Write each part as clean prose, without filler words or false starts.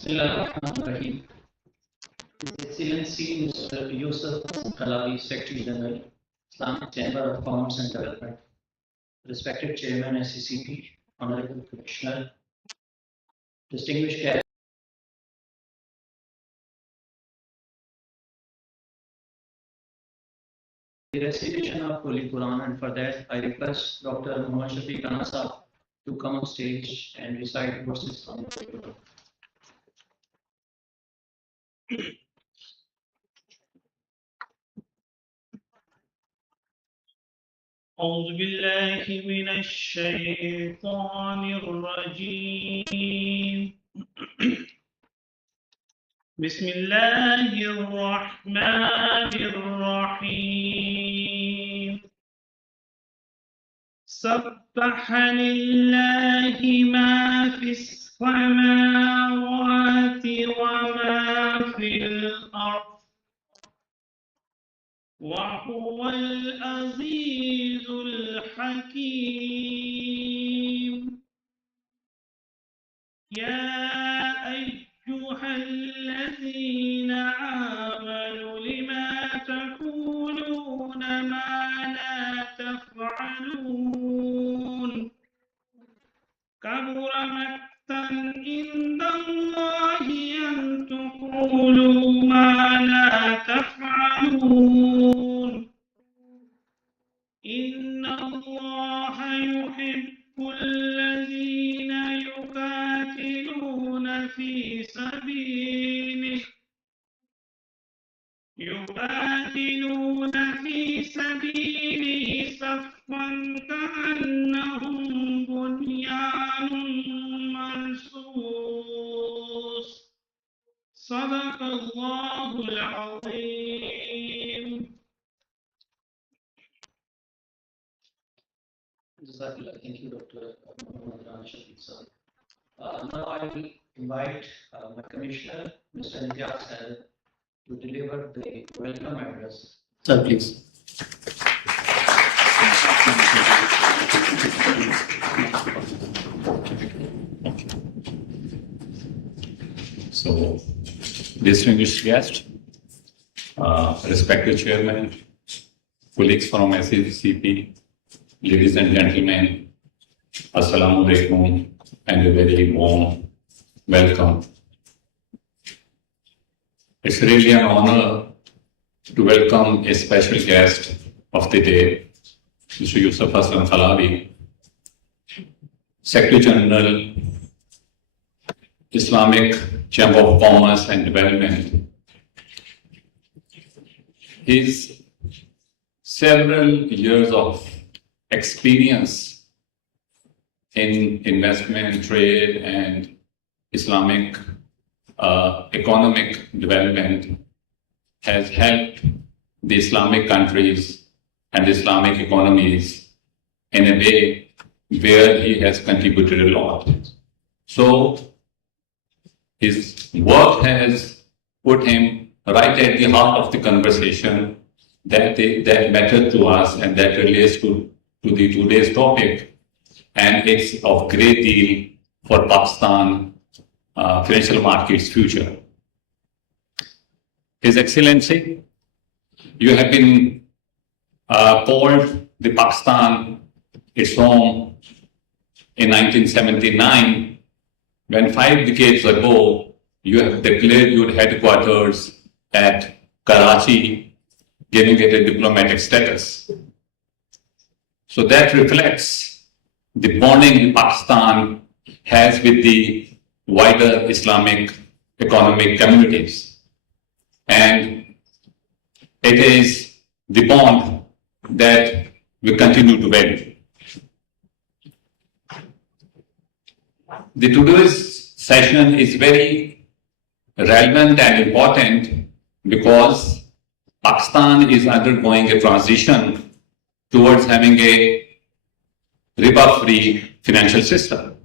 Bismillahirrahmanirrahim. His Excellency Mr. Yousef Hassan Khalawi, Secretary General, Islamic Chamber of Commerce and Development, respected Chairman SECP, Honorable Commissioner, distinguished guests. The recitation of Holy Quran, and for that I request Dr. Muhammad Shafiq Anasa to come on stage and recite verses from the Holy Quran. أعوذ بالله من الشيطان الرجيم بسم الله الرحمن الرحيم سبح لله ما في السماوات وما في الأرض وهو العزيز الحكيم يا أيها الذين آمنوا لما تقولون ما لا تفعلون كبر مقتا عند الله أن تقولوا ما لا تفعلون إن الله يحب الذين يقاتلون في سبيله صفا كأنهم بنيان مرصوص صدق الله العظيم. Thank you, Dr. Muhammad Shafiq sir. Now I will invite my Commissioner, Mr. Yousef Hassan, to deliver the welcome address. Sir, please. So, distinguished guests, respected Chairman, colleagues from SECP, ladies and gentlemen, Assalamu alaikum and a very warm welcome. It's really an honor to welcome a special guest of the day, Mr. Yousef Hassan Khalawi, Secretary General, Islamic Chamber of Commerce and Development. His several years of experience in investment, trade, and Islamic economic development has helped the Islamic countries and Islamic economies in a way where he has contributed a lot. So his work has put him right at the heart of the conversation that mattered to us and that relates to the today's topic, and it's of great deal for Pakistan financial markets future. His Excellency, you have been called the Pakistan its home in 1979, when 5 decades ago you have declared your headquarters at Karachi, giving it a diplomatic status. So that reflects the bonding Pakistan has with the wider Islamic economic communities. And it is the bond that we continue to value. The today's session is very relevant and important because Pakistan is undergoing a transition towards having a riba-free financial system.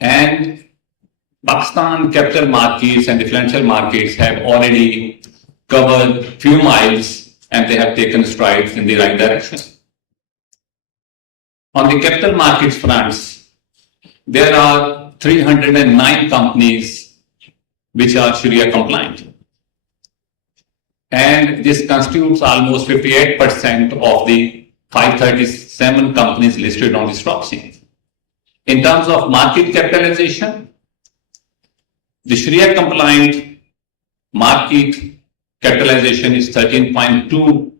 And Pakistan capital markets and the financial markets have already covered few miles and they have taken strides in the right direction. On the capital markets fronts, there are 309 companies which are Sharia compliant. And this constitutes almost 58% of the 537 companies listed on the stock exchange. In terms of market capitalization, the Sharia compliant market capitalization is 13.2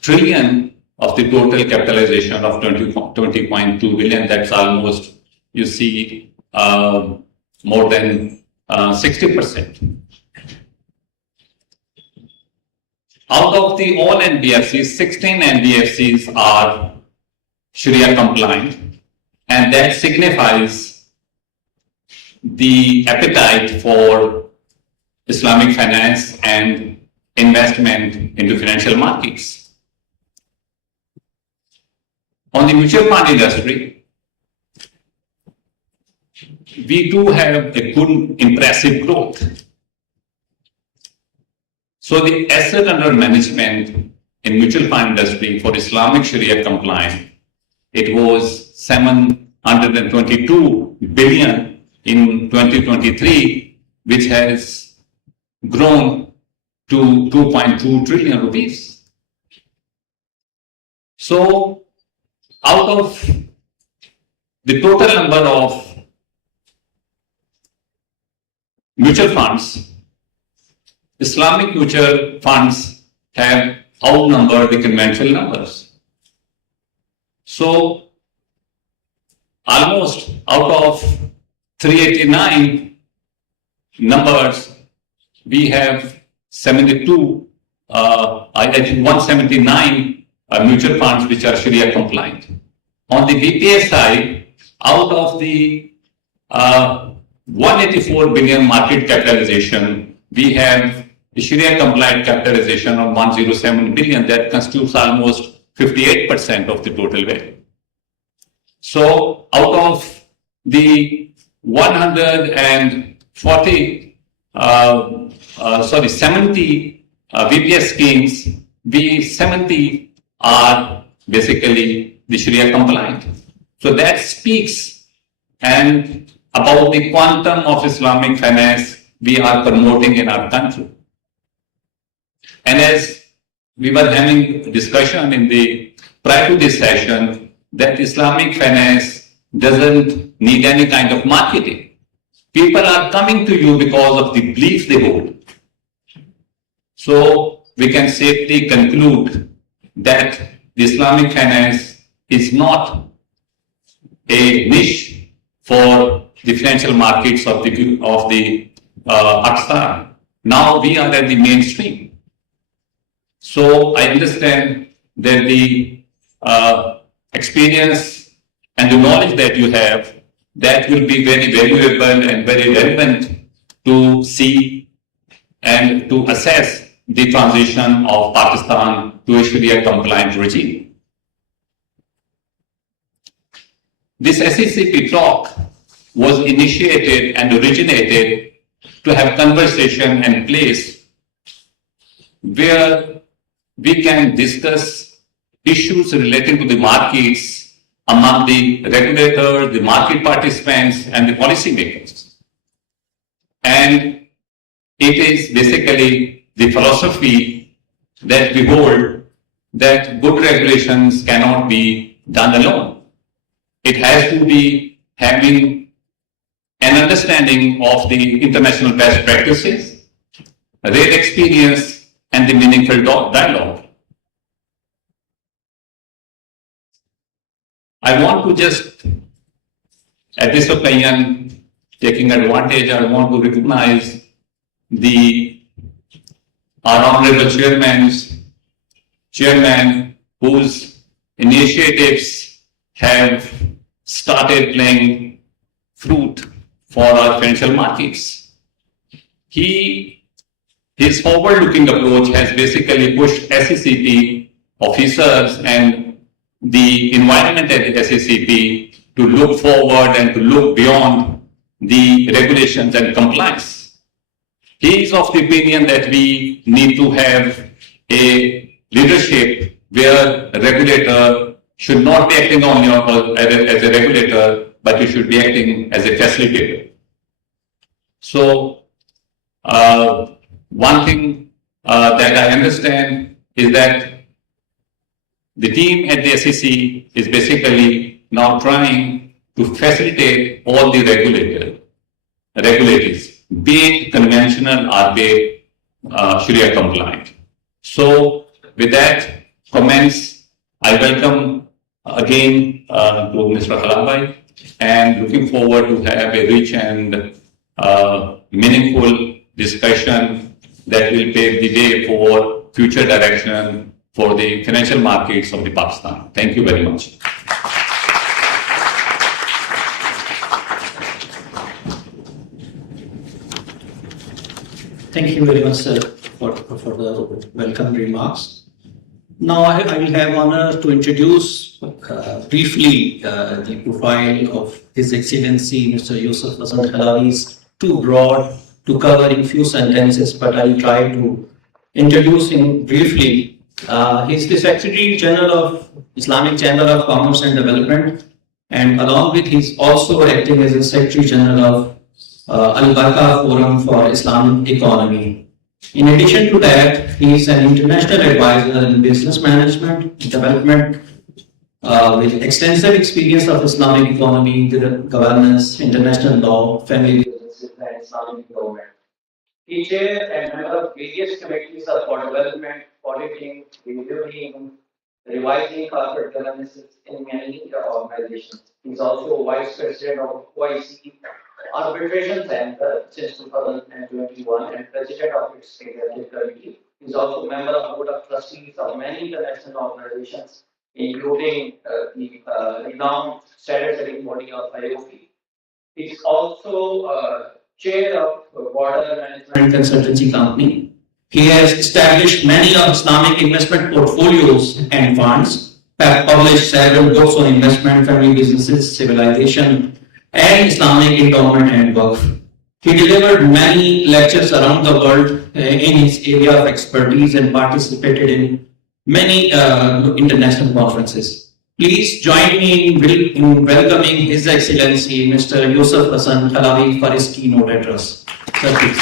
trillion of the total capitalization of 20.2 billion. That's almost, you see, more than 60%. Out of the all NBFCs, 16 NBFCs are Sharia compliant, and that signifies the appetite for Islamic finance and investment into financial markets. On the mutual fund industry, we do have a good, impressive growth. So the asset under management in mutual fund industry for Islamic Sharia compliant, it was 722 billion in 2023, which has grown to 2.2 trillion rupees. So out of the total number of mutual funds, Islamic mutual funds have outnumbered the conventional numbers. So almost out of 389 numbers, we have 72, I think 179 mutual funds which are Sharia compliant. On the BPA side, out of the 184 billion market capitalization, we have the Sharia compliant capitalization of 107 billion. That constitutes almost 58% of the total value. So out of the 70 VPS schemes, 70 are basically the Sharia compliant. So that speaks and about the quantum of Islamic finance we are promoting in our country. And as we were having a discussion in the prior to this session, that Islamic finance doesn't need any kind of marketing. People are coming to you because of the beliefs they hold. So we can safely conclude that the Islamic finance is not a niche for the financial markets of the Pakistan. Now we are at the mainstream. So I understand that the experience and the knowledge that you have, that will be very valuable and very relevant to see and to assess the transition of Pakistan to a Sharia compliant regime. This SECP talk was initiated and originated to have conversation and place where we can discuss issues relating to the markets among the regulators, the market participants, and the policymakers. And it is basically the philosophy that we hold that good regulations cannot be done alone. It has to be having an understanding of the international best practices, real experience, and the meaningful dialogue. I want to just, at this occasion, taking advantage, I want to recognize our honorable chairman whose initiatives have started playing fruit for our financial markets. His forward-looking approach has basically pushed SECP officers and the environment at SECP to look forward and to look beyond the regulations and compliance. He is of the opinion that we need to have a leadership where a regulator should not be acting only as a regulator, but you should be acting as a facilitator. So, one thing that I understand is that the team at the SEC is basically now trying to facilitate all the regulators, be it conventional or be it Sharia compliant. So, with that comments, I welcome again to Mr. Khalawi, and looking forward to have a rich and meaningful discussion that will pave the way for future direction for the financial markets of the Pakistan. Thank you very much. Thank you very much, sir, for the welcome remarks. Now I will have honor to introduce briefly the profile of His Excellency Mr. Yousef Hassan Khalawi. Is too broad to cover in few sentences, but I will try to introduce him briefly. He is the Secretary General of Islamic Chamber of Commerce and Development, and along with he's also acting as the Secretary General of Al-Barqa Forum for Islamic Economy. In addition to that, he is an international advisor in business management, development, with extensive experience of Islamic economy, governance, international law, family businesses, and Islamic government. He chairs and member of various committees for development, auditing, reviewing, revising corporate governances in many organizations. He is also Vice President of OIC Arbitration Center since 2021 and President of its Executive Committee. He is also member of Board of Trustees of many international organizations, including the renowned standard setting body of IOP. He is also chair of Border Management Consultancy Company. He has established many of Islamic investment portfolios and funds, published several books on investment, family businesses, civilization, and Islamic endowment and Waqf. He delivered many lectures around the world in his area of expertise and participated in many international conferences. Please join me in welcoming His Excellency Mr. Yousef Hassan Khalawi for his keynote address. Sir, please.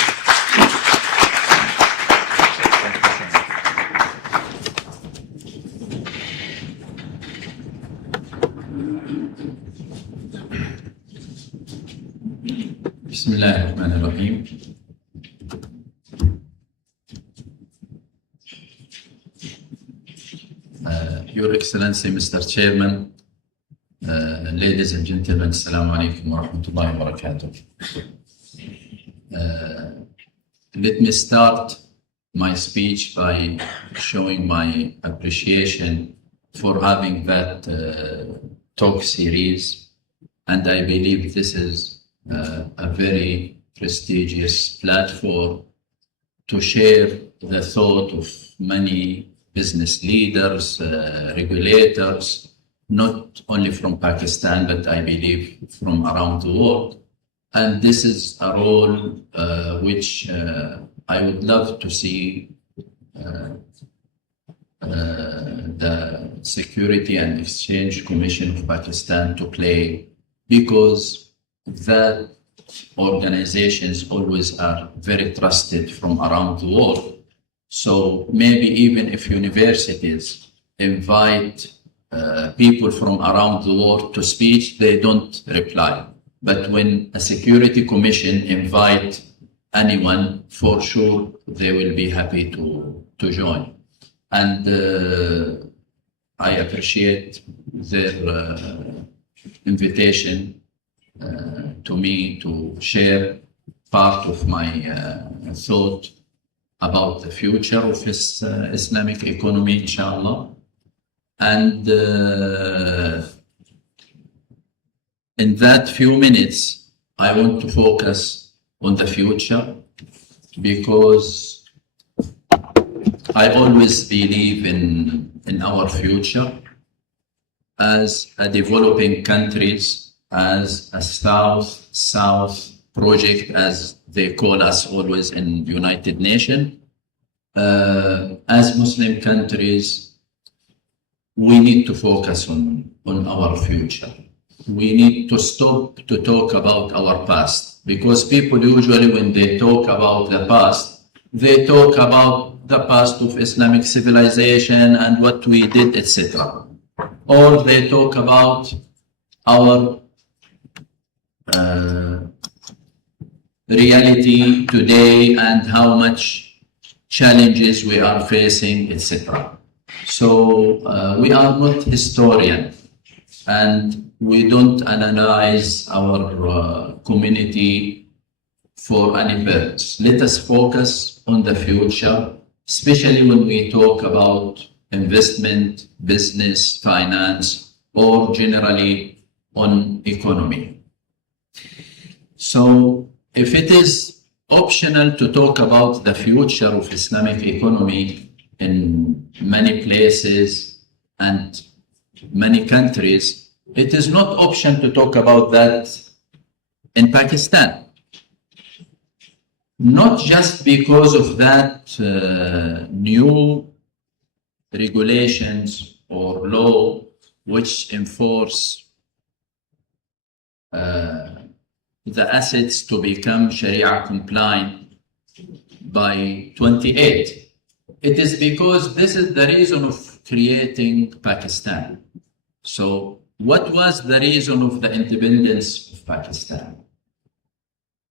Bismillahirrahmanirrahim. Your Excellency, Mr. Chairman, ladies and gentlemen, Assalamu alaikum wa rahmatullahi wa barakatuh. Let me start my speech by showing my appreciation for having that talk series, and I believe this is a very prestigious platform to share the thought of many business leaders, regulators, not only from Pakistan, but I believe from around the world. And this is a role which I would love to see the Security and Exchange Commission of Pakistan to play, because that organizations always are very trusted from around the world. So maybe even if universities invite people from around the world to speak, they don't reply. But when a security commission invite anyone, for sure they will be happy to join. And I appreciate their invitation to me to share part of my thought about the future of this Islamic economy, inshallah. And in that few minutes, I want to focus on the future, because I always believe in our future as a developing countries, as a South project, as they call us always in United Nations. As Muslim countries, we need to focus on our future. we need to stop to talk about our past, because people usually, when they talk about the past, they talk about the past of Islamic civilization and what we did, etc. Or they talk about our reality today and how much challenges we are facing, etc. So we are not historian, and we don't analyze our community for any purpose. Let us focus on the future, especially when we talk about investment, business, finance, or generally on economy. So if it is optional to talk about the future of Islamic economy in many places and many countries, it is not optional to talk about that in Pakistan. Not just because of that new regulations or law which enforce the assets to become Sharia compliant by 28. It is because this is the reason of creating Pakistan. So what was the reason of the independence of Pakistan?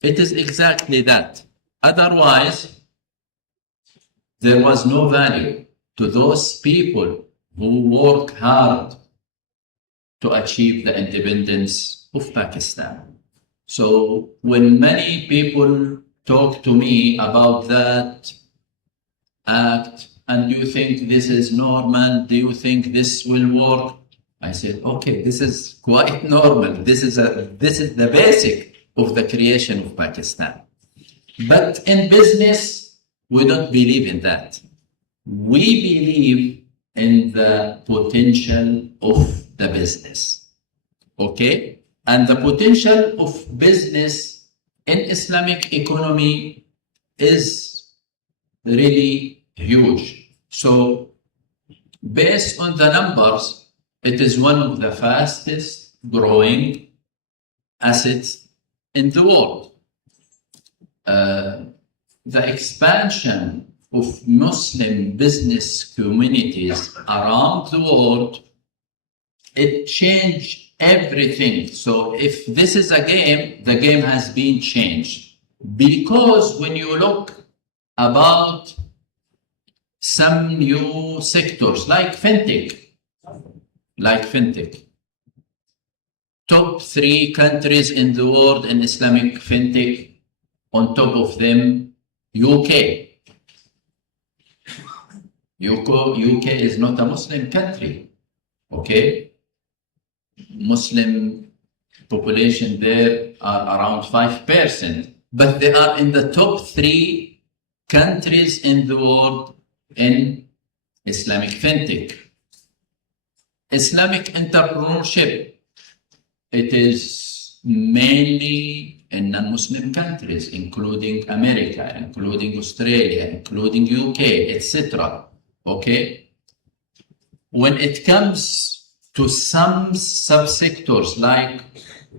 It is exactly that. Otherwise, there was no value to those people who work hard to achieve the independence of Pakistan. So when many people talk to me about that act, and do you think this is normal? Do you think this will work? I said, okay, this is quite normal. This is the basic of the creation of Pakistan. But in business, we don't believe in that. We believe in the potential of the business. Okay? And the potential of business in Islamic economy is really huge. So based on the numbers, it is one of the fastest growing assets in the world. The expansion of Muslim business communities around the world, it changed everything. So if this is a game, the game has been changed. Because when you look about some new sectors like fintech, top 3 countries in the world in Islamic fintech, on top of them, UK. UK is not a Muslim country, okay? Muslim population there are around 5%, but they are in the top 3 countries in the world in Islamic fintech. Islamic entrepreneurship, it is mainly in non-Muslim countries, including America, including Australia, including UK, etc. Okay? When it comes to some subsectors like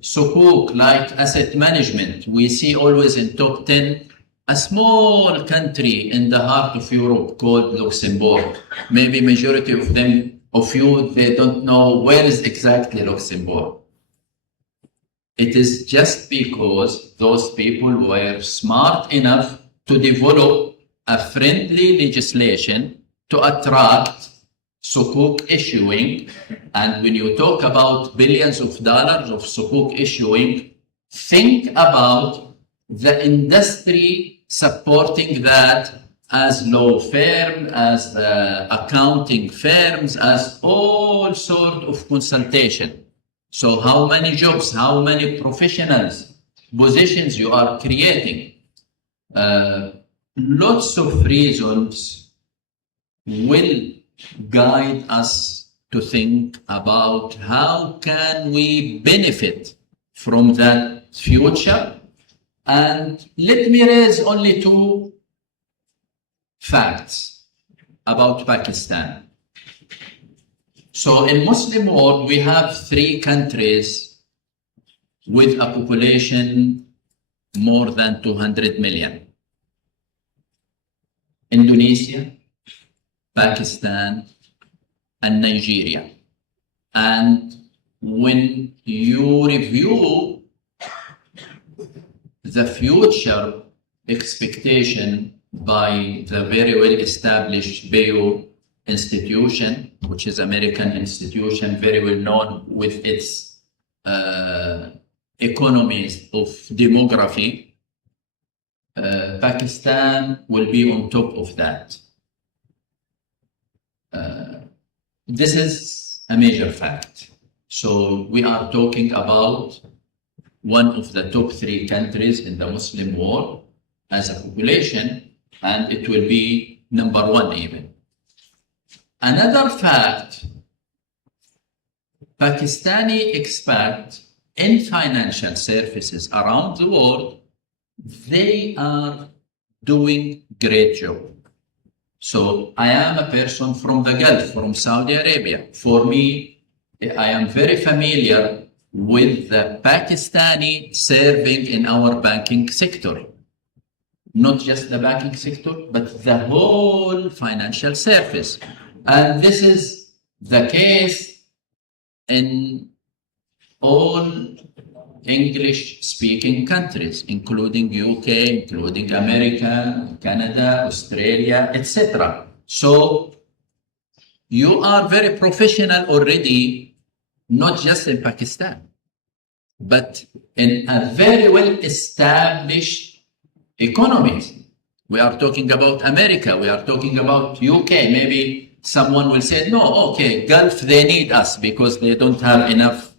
sukuk, like asset management, we see always in top 10 a small country in the heart of Europe called Luxembourg. Maybe majority of you, they don't know where is exactly Luxembourg. It is just because those people were smart enough to develop a friendly legislation to attract sukuk issuing. And when you talk about billions of dollars of sukuk issuing, think about the industry supporting that, as law firm, as accounting firms, as all sort of consultation. So how many jobs, how many professionals, positions you are creating? Lots of reasons will guide us to think about how can we benefit from that future. And let me raise only 2 facts about Pakistan. So in Muslim world, we have 3 countries with a population more than 200 million. Indonesia, Pakistan, and Nigeria. And when you review the future expectation by the very well established Bayo institution, which is American institution, very well known with its economies of demography, Pakistan will be on top of that. This is a major fact. So we are talking about one of the top 3 countries in the Muslim world as a population, and it will be number 1 even. Another fact, Pakistani expats in financial services around the world, they are doing great job. So I am a person from the Gulf, from Saudi Arabia. For me, I am very familiar with the Pakistani serving in our banking sector. Not just the banking sector, but the whole financial service. And this is the case in all English-speaking countries, including UK, including America, Canada, Australia, etc. So you are very professional already, not just in Pakistan, but in a very well-established economies. We are talking about America, we are talking about UK. Maybe someone will say, no, okay, Gulf, they need us because they don't have enough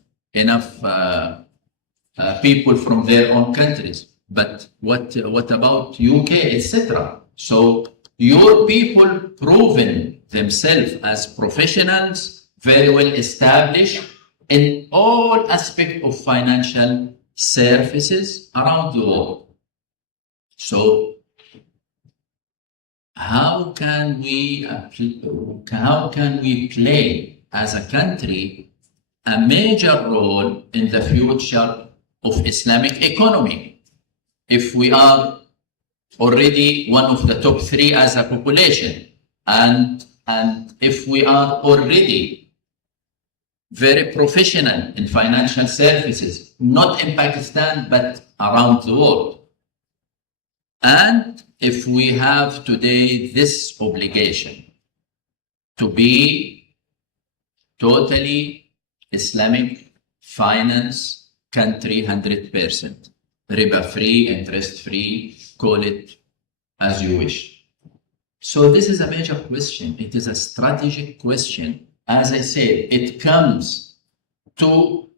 people from their own countries. But what about UK, etc.? So your people proven themselves as professionals, very well established in all aspects of financial services around the world. So how can we play as a country a major role in the future of Islamic economy if we are already one of the top 3 as a population, and if we are already very professional in financial services, not in Pakistan but around the world, and if we have today this obligation to be totally Islamic finance country 100%, riba-free, interest-free, call it as you wish. So this is a major question. It is a strategic question. As I said, it comes to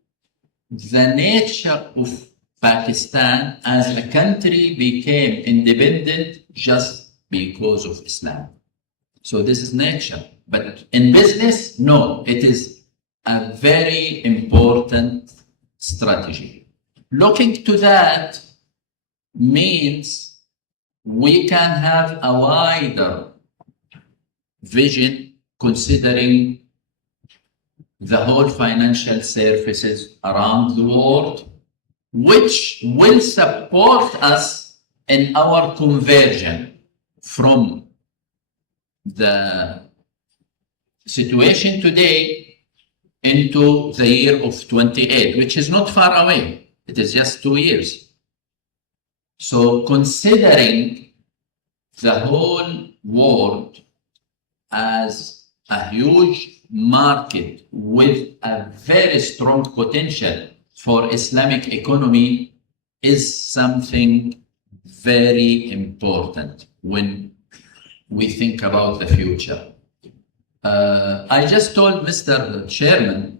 the nature of Pakistan as a country became independent just because of Islam. So this is nature. But in business, no, it is a very important strategy. Looking to that means we can have a wider vision considering the whole financial services around the world, which will support us in our conversion from the situation today into the year of 28, which is not far away. It is just 2 years. So considering the whole world as a huge market with a very strong potential for Islamic economy is something very important when we think about the future. I just told Mr. Chairman,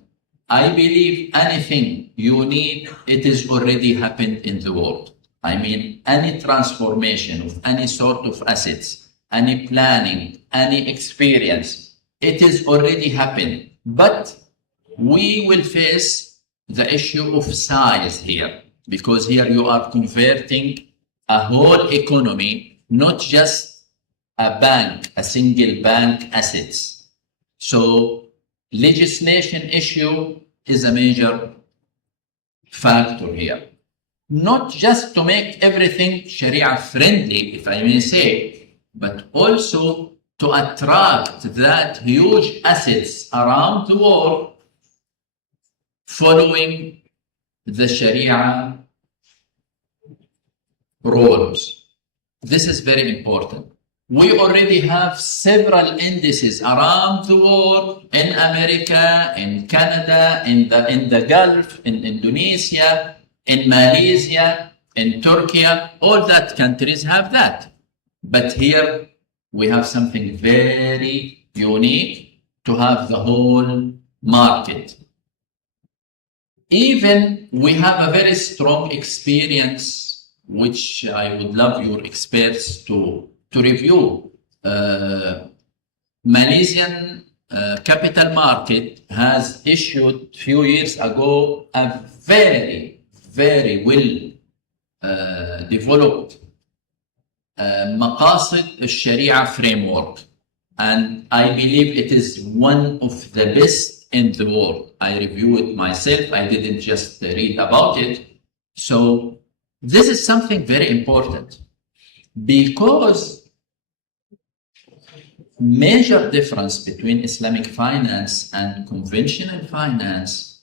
I believe anything you need, it is already happened in the world. I mean, any transformation of any sort of assets, any planning, any experience, it is already happened. But we will face the issue of size here, because here you are converting a whole economy, not just a bank, a single bank assets. So legislation issue is a major factor here. Not just to make everything Sharia friendly, if I may say, but also to attract that huge assets around the world following the Sharia rules. This is very important. We already have several indices around the world, in America, in Canada, in the Gulf, in Indonesia, in Malaysia, in Turkey. All that countries have that. But here we have something very unique to have the whole market. Even we have a very strong experience, which I would love your experts to review. Malaysian capital market has issued few years ago a very, very well developed مقاصد الشريعة framework, and I believe it is one of the best in the world. I reviewed it myself. I didn't just read about it. So this is something very important, because major difference between Islamic finance and conventional finance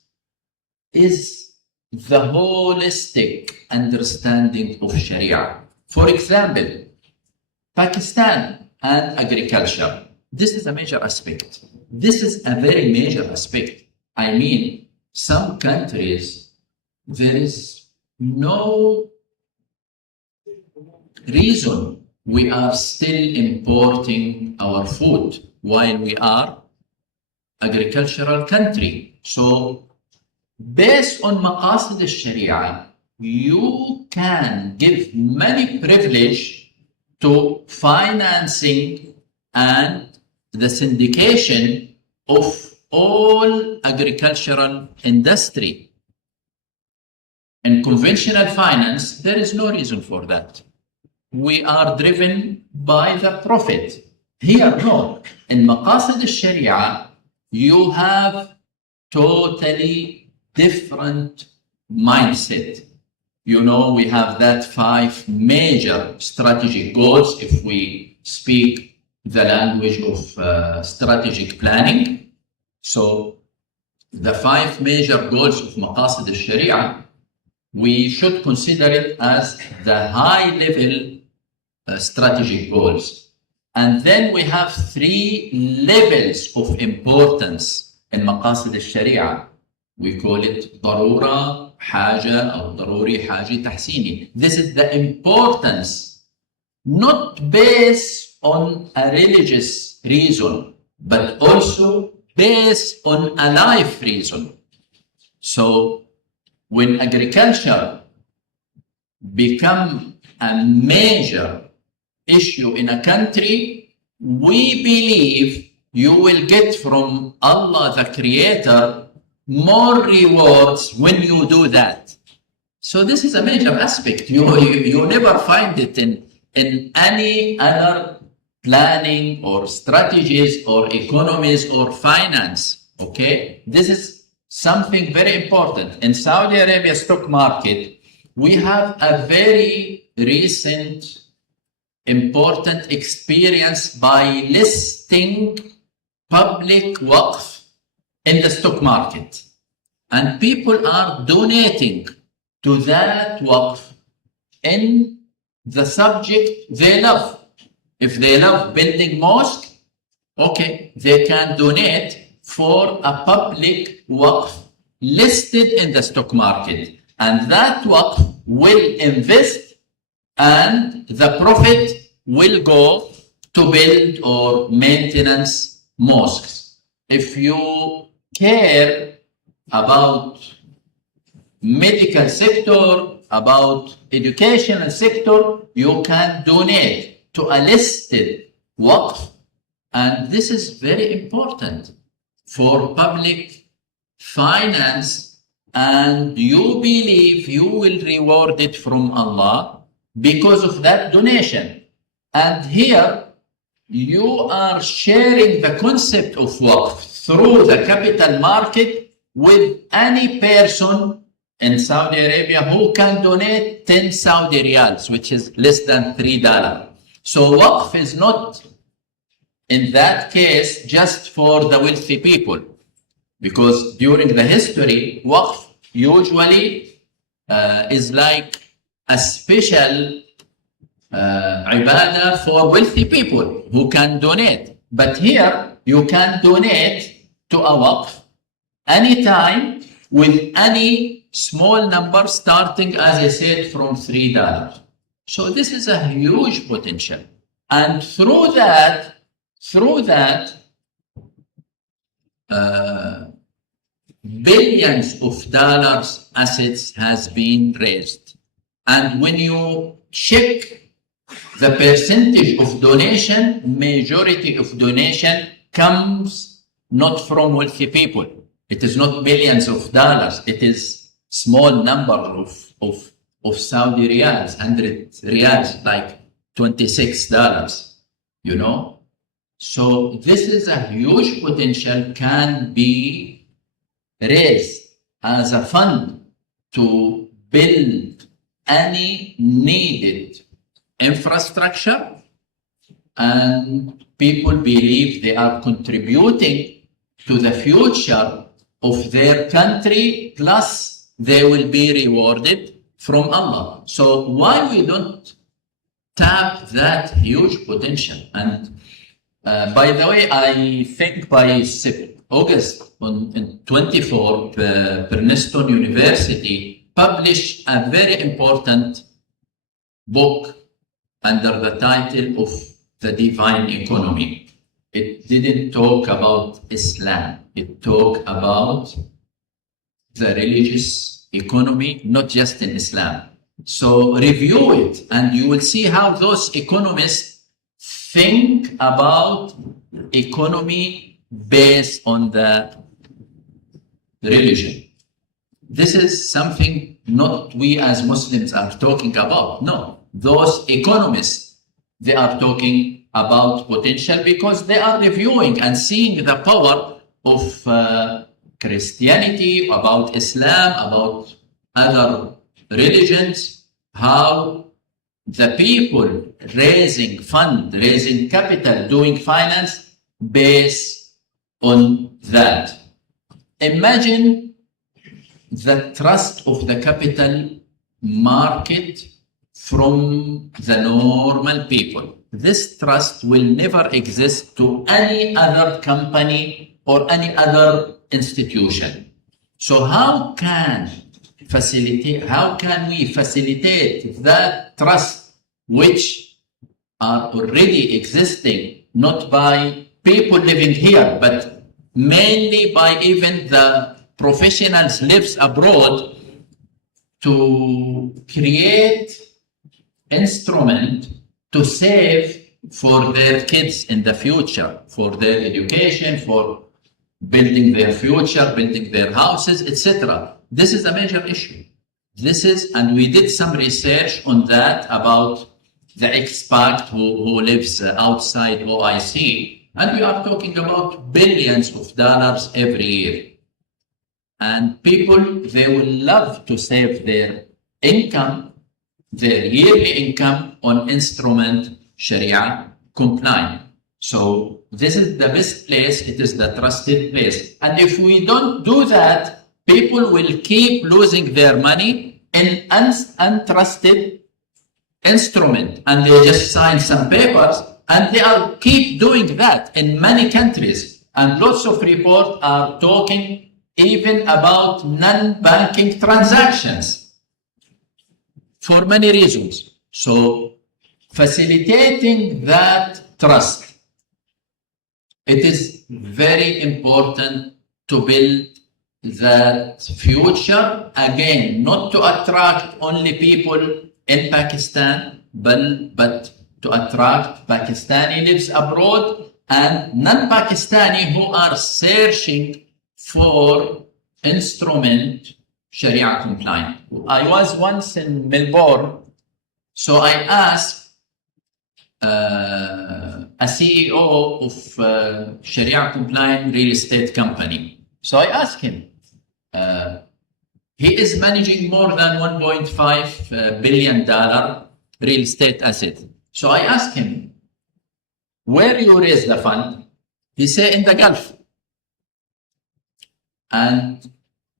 is the holistic understanding of Sharia. For example, Pakistan and agriculture. This is a major aspect. This is a very major aspect. I mean, some countries, there is no reason we are still importing our food while we are agricultural country. So based on maqasid al-Sharia, you can give many privilege to financing and the syndication of all agricultural industry. In conventional finance, there is no reason for that. We are driven by the profit. Here, no. In maqasid al-Sharia, you have totally different mindset. You know, we have that 5 major strategic goals if we speak the language of strategic planning. So the 5 major goals of maqasid al-Sharia, we should consider it as the high level strategic goals. And then we have 3 levels of importance in maqasid al-Sharia. We call it ضرورة, حاجة, or ضروري, حاجة, تحسيني. This is the importance, not based on a religious reason, but also based on a life reason. So when agriculture become a major issue in a country, we believe you will get from Allah, the Creator, more rewards when you do that. So this is a major aspect. You never find it in any other planning or strategies or economies or finance. Okay, this is something very important. In Saudi Arabia stock market, we have a very recent important experience by listing public waqf in the stock market, and people are donating to that waqf in the subject they love. If they love building mosque, okay, they can donate for a public waqf listed in the stock market, and that waqf will invest and the profit will go to build or maintenance mosques. If you care about medical sector, about educational sector, you can donate to a listed waqf, and this is very important for public finance, and you believe you will reward it from Allah because of that donation. And here you are sharing the concept of waqf through the capital market with any person in Saudi Arabia who can donate 10 Saudi riyals, which is less than $3. So waqf is not, in that case, just for the wealthy people, because during the history, waqf usually is like a special ibadah for wealthy people who can donate. But here, you can donate to a waqf anytime with any small number starting, as I said, from $3. So this is a huge potential. And through that, billions of dollars assets has been raised. And when you check the percentage of donation, majority of donation comes not from wealthy people. It is not billions of dollars. It is small number of Saudi riyals, 100 riyals, like $26, you know. So this is a huge potential, can be raised as a fund to build any needed infrastructure, and people believe they are contributing to the future of their country, plus they will be rewarded from Allah. So why we don't tap that huge potential? And by the way, I think by August 24, Princeton University published a very important book under the title of The Divine Economy. It didn't talk about Islam. It talked about the religious economy, not just in Islam. So review it, and you will see how those economists think about economy based on the religion. This is something not we as Muslims are talking about. No, those economists, they are talking about potential because they are reviewing and seeing the power of Christianity, about Islam, about other religions, how the people raising fund, raising capital, doing finance based on that. Imagine the trust of the capital market from the normal people. This trust will never exist to any other company or any other institution. So how can we facilitate that trust which are already existing, not by people living here, but mainly by even the professionals lives abroad, to create instrument to save for their kids in the future, for their education, for building their future, building their houses, etc. This is a major issue. And we did some research on that about the expat who lives outside OIC, and we are talking about billions of dollars every year. And people, they will love to save their income, their yearly income, on instrument Sharia compliant. So this is the best place. It is the trusted place. And if we don't do that, people will keep losing their money in untrusted instrument, and they just sign some papers, and they are keep doing that in many countries. And lots of reports are talking even about non-banking transactions for many reasons. So facilitating that trust, it is very important to build that future, again, not to attract only people in Pakistan, but to attract Pakistani lives abroad and non-Pakistani who are searching for instrument Sharia compliant. I was once in Melbourne, so I asked a CEO of Sharia compliant real estate company. So I asked him, He is managing more than $1.5 billion real estate asset. So I asked him, where you raise the fund? He said, in the Gulf. And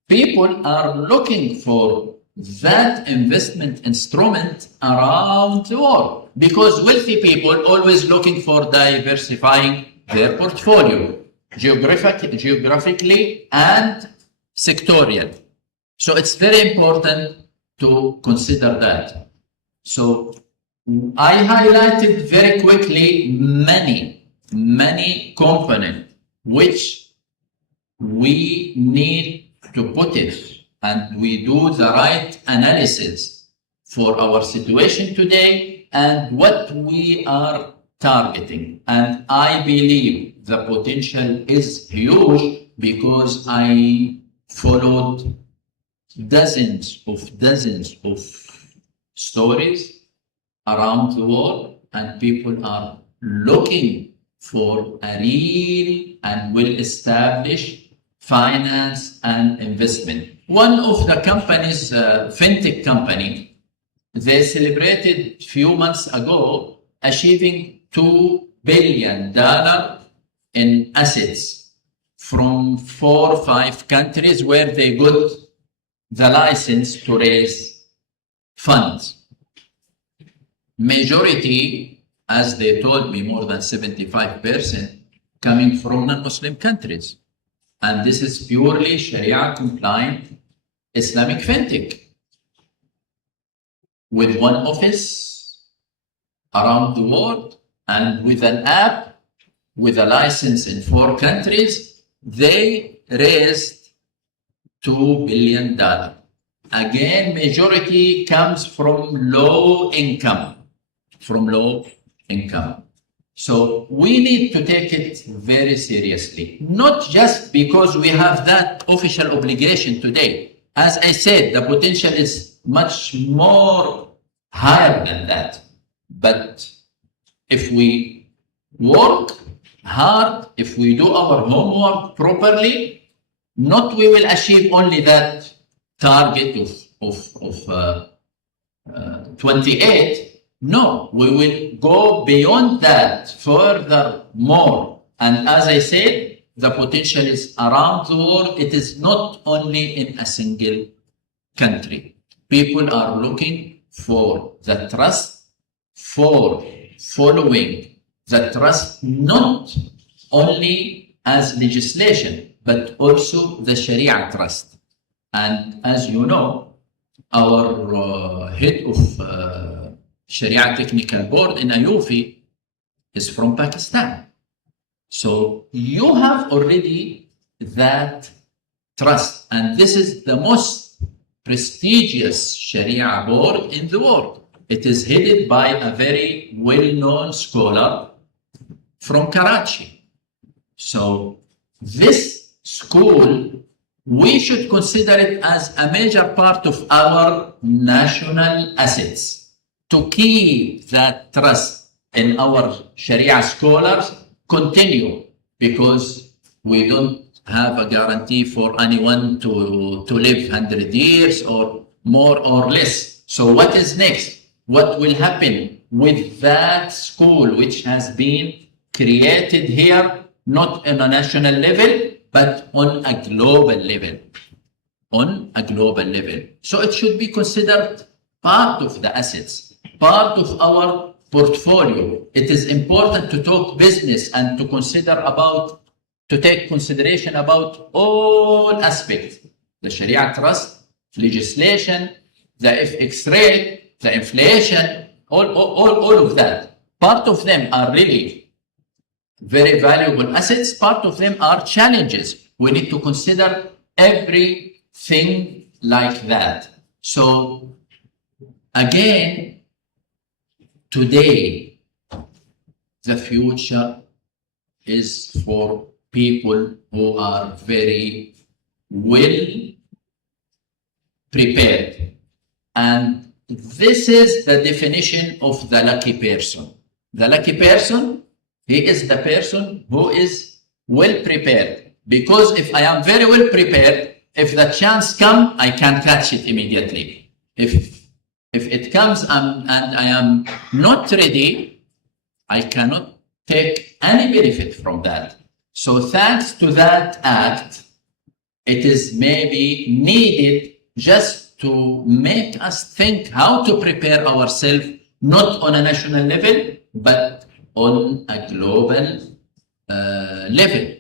people are looking for that investment instrument around the world because wealthy people always looking for diversifying their portfolio geographically and sectorial. So it's very important to consider that. So I highlighted very quickly many components which we need to put it, and we do the right analysis for our situation today and what we are targeting. And I believe the potential is huge because I followed dozens of stories around the world, and people are looking for a real and well-established finance and investment. One of the companies, fintech company, they celebrated a few months ago achieving $2 billion in assets from 4 or 5 countries where they got the license to raise funds. Majority, as they told me, more than 75% coming from non-Muslim countries. And this is purely Sharia compliant Islamic fintech with one office around the world and with an app with a license in 4 countries. They raised $2 billion. Again, majority comes from low income. So we need to take it very seriously, not just because we have that official obligation today. As I said, the potential is much more higher than that. But if we work hard, if we do our homework properly, not we will achieve only that target of 28. No, we will go beyond that further more. And as I said, the potential is around the world. It is not only in a single country. People are looking for the trust, for following the trust, not only as legislation, but also the Sharia trust. And as you know, our head of Sharia Technical Board in IOFI is from Pakistan. So you have already that trust. And this is the most prestigious Sharia board in the world. It is headed by a very well-known scholar from Karachi. So this school, we should consider it as a major part of our national assets. To keep that trust in our Sharia scholars continue, because we don't have a guarantee for anyone to live 100 years or more or less. So what is next? What will happen with that school which has been created here, not on a national level, but on a global level? On a global level. So it should be considered part of the assets, part of our portfolio. It is important to talk business and to take consideration about all aspects. The Sharia trust, legislation, the FX rate, the inflation, all of that. Part of them are really very valuable assets. Part of them are challenges. We need to consider everything like that. So again, today, the future is for people who are very well prepared. And this is the definition of the lucky person. The lucky person, he is the person who is well prepared. Because if I am very well prepared, if the chance come, I can catch it immediately. If it comes and I am not ready, I cannot take any benefit from that. So thanks to that act, it is maybe needed just to make us think how to prepare ourselves, not on a national level, but on a global level.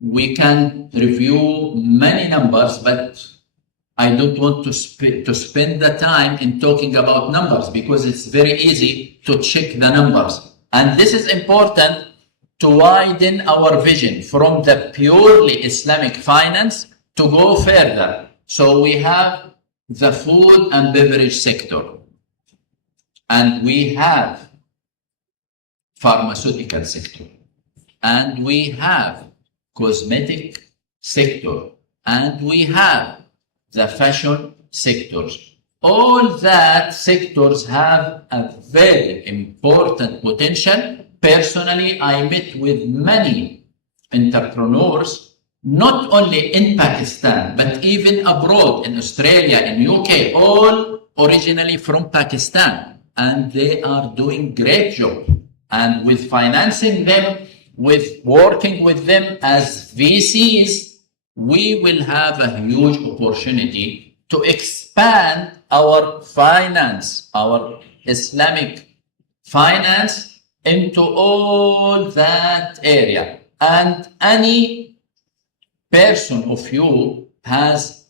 We can review many numbers, but I don't want to spend the time in talking about numbers because it's very easy to check the numbers. And this is important to widen our vision from the purely Islamic finance to go further. So we have the food and beverage sector, and we have pharmaceutical sector, and we have cosmetic sector, and we have the fashion sectors. All that sectors have a very important potential. Personally, I met with many entrepreneurs, not only in Pakistan, but even abroad in Australia, in UK, all originally from Pakistan, and they are doing great job. And with financing them, with working with them as VCs, we will have a huge opportunity to expand our finance, our Islamic finance into all that area. And any person of you has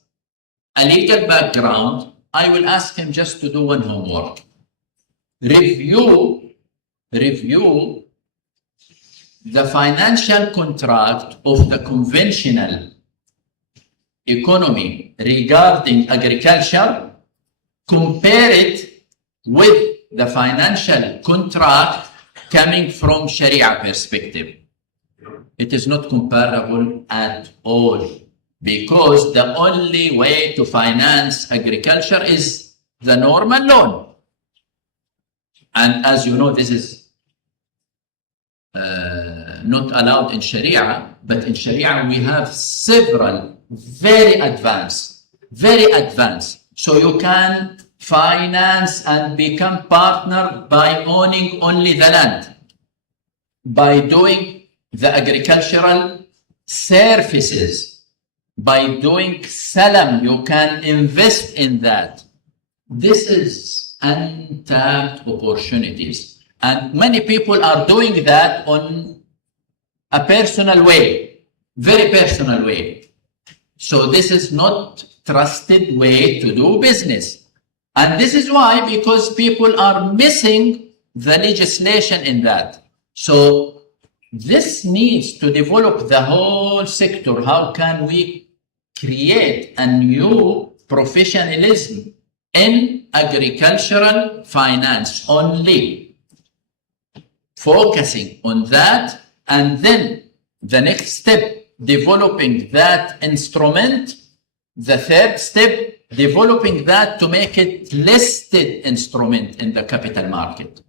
a legal background, I will ask him just to do one homework. Review the financial contract of the conventional economy regarding agriculture, compare it with the financial contract coming from Sharia perspective. It is not comparable at all, because the only way to finance agriculture is the normal loan. And as you know, this is not allowed in Sharia, but in Sharia we have several very advanced. So you can finance and become partner by owning only the land, by doing the agricultural services, by doing salam, you can invest in that. This is untapped opportunities. And many people are doing that on a personal way, very personal way. So this is not trusted way to do business. And this is why, because people are missing the legislation in that. So this needs to develop the whole sector. How can we create a new professionalism in agricultural finance only? Focusing on that, and then the next step, developing that instrument. The third step, developing that to make it listed instrument in the capital market.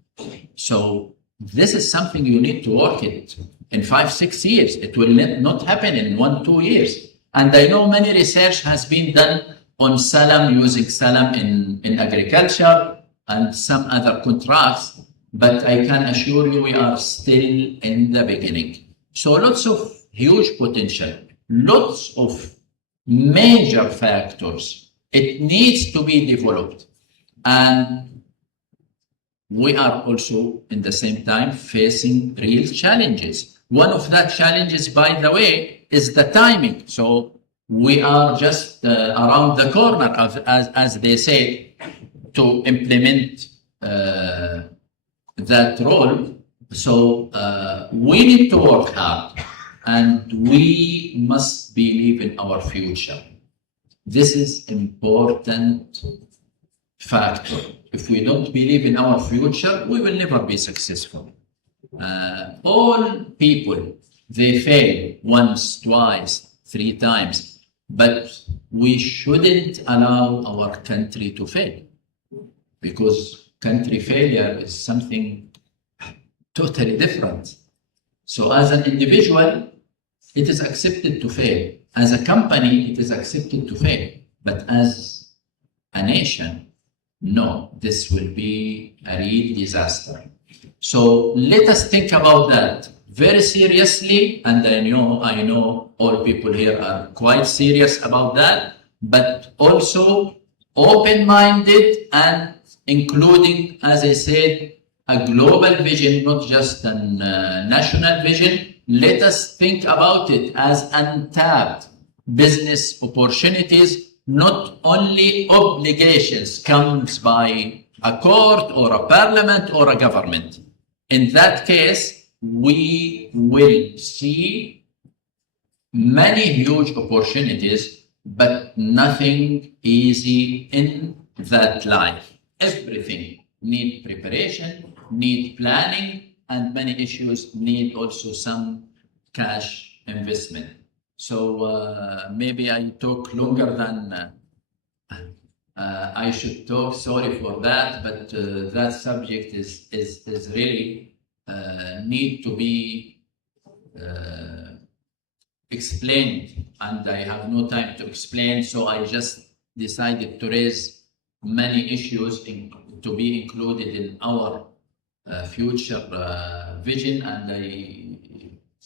So this is something you need to work it in 5-6 years. It will not happen in 1-2 years. And I know many research has been done on salam, using salam in agriculture and some other contracts, but I can assure you we are still in the beginning. So lots of huge potential, lots of major factors. It needs to be developed. And we are also in the same time facing real challenges. One of that challenges, by the way, is the timing. So we are just around the corner, as they say, to implement that role. So we need to work hard, and we must believe in our future. This is important factor. If we don't believe in our future, we will never be successful. All people, they fail once, twice, 3 times, but we shouldn't allow our country to fail, because country failure is something totally different. So as an individual, it is accepted to fail, as a company, it is accepted to fail, but as a nation, no, this will be a real disaster. So let us think about that very seriously, and I know all people here are quite serious about that, but also open-minded and including, as I said, a global vision, not just a national vision. Let us think about it as untapped business opportunities, not only obligations comes by a court or a parliament or a government. In that case, we will see many huge opportunities, but nothing easy in that life. Everything needs preparation, need planning, and many issues need also some cash investment. So maybe I talk longer than I should talk. Sorry for that, but that subject is really need to be explained, and I have no time to explain. So I just decided to raise many issues to be included in our future vision, and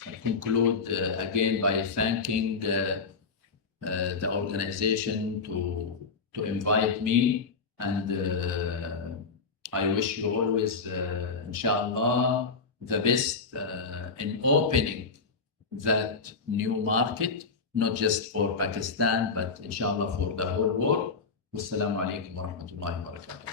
I conclude again by thanking the organization to invite me, and I wish you always, inshallah, the best in opening that new market, not just for Pakistan, but inshallah for the whole world. Wassalamu alaikum wa rahmatullahi wa barakatuh.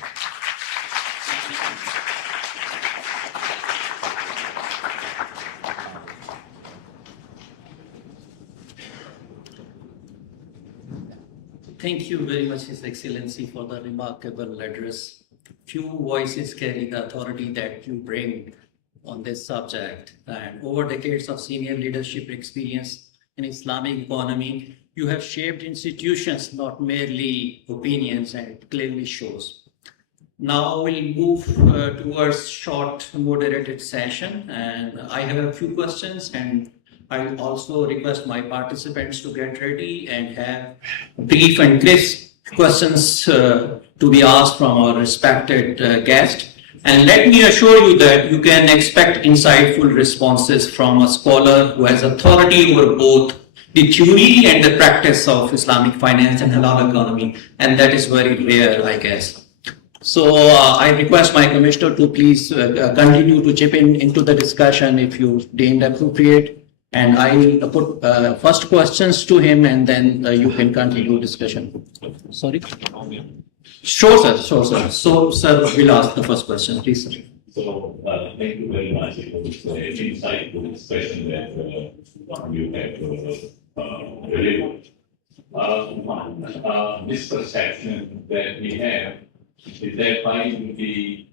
Thank you very much, His Excellency, for the remarkable address. Few voices carry the authority that you bring on this subject. And over decades of senior leadership experience in Islamic economy, you have shaped institutions, not merely opinions, and it clearly shows. Now we'll move towards short moderated session, and I have a few questions, and I will also request my participants to get ready and have brief and crisp questions to be asked from our respected guest. And let me assure you that you can expect insightful responses from a scholar who has authority over both the theory and the practice of Islamic finance and halal economy, and that is very rare, I guess. So I request my commissioner to please continue to chip into the discussion if you deemed appropriate. And I will put first questions to him, and then you can continue discussion. Sorry? Sure, sir. Sure, sir. So, sir, we'll ask the first question, please, sir. So, thank you very much. It was an insightful discussion that you have delivered. One misperception that we have is that Pi will be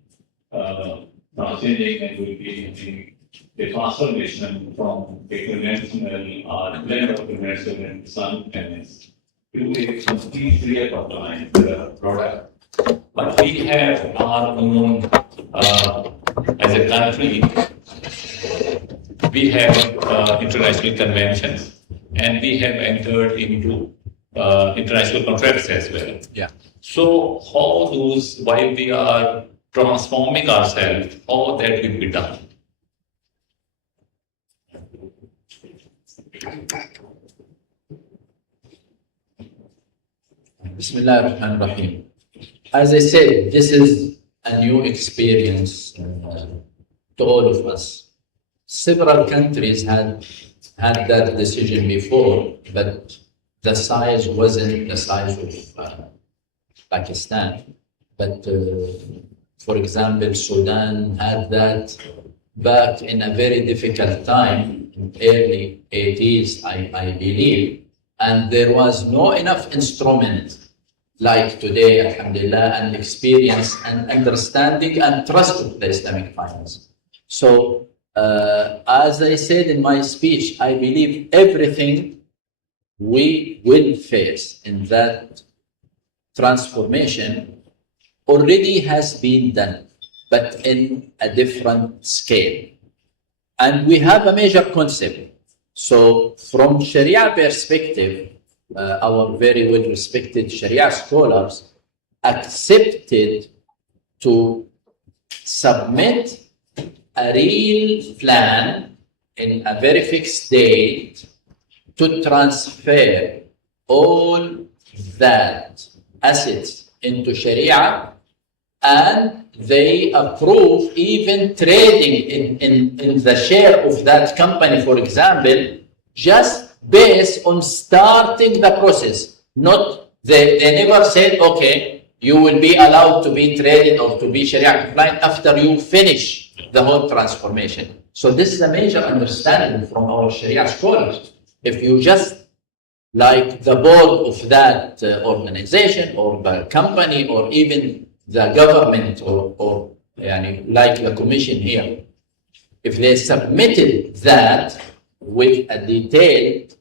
transcending and will be a transformation from a conventional or blend of conventional and Islamic finance to a completely applied product. But we have our own, as a country, we have international conventions, and we have entered into international contracts as well. Yeah. So how those, while we are transforming ourselves, how that will be done? Bismillah ar-Rahman ar-Rahim. As I said, this is a new experience to all of us. Several countries had that decision before, but the size wasn't the size of Pakistan. But for example, Sudan had that back in a very difficult time, in early 80s, I believe, and there was no enough instrument like today, alhamdulillah, and experience and understanding and trust of the Islamic finance. So, as I said in my speech, I believe everything we will face in that transformation already has been done, but in a different scale. And we have a major concept. So from Sharia perspective, our very well respected Sharia scholars accepted to submit a real plan in a very fixed date to transfer all that assets into Sharia, and they approve even trading in the share of that company, for example, just based on starting the process. Not they never said, okay, you will be allowed to be traded or to be Sharia compliant after you finish the whole transformation. So this is a major understanding from our Sharia scholars. If you just like the board of that organization or the company or even the government or like the commission here, if they submitted that with a detailed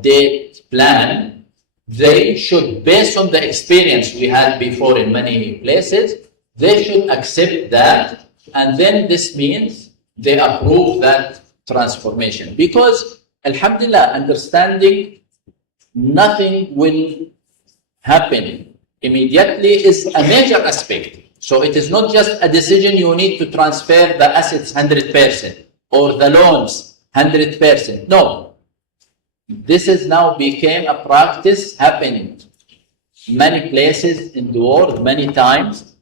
date plan, they should, based on the experience we had before in many places, they should accept that, and then this means they approve that transformation. Because, alhamdulillah, understanding nothing will happen immediately is a major aspect. So it is not just a decision you need to transfer the assets 100% or the loans 100%. No. This is now became a practice happening many places in the world, many times.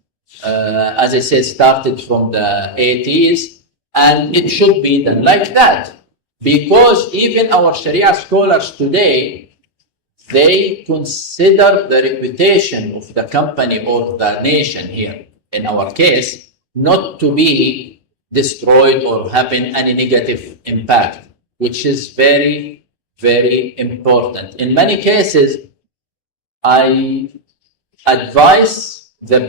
As I said, started from the 80s, and it should be done like that. Because even our Sharia scholars today, they consider the reputation of the company or the nation here, in our case, not to be destroyed or having any negative impact, which is very, very important. In many cases, I advise the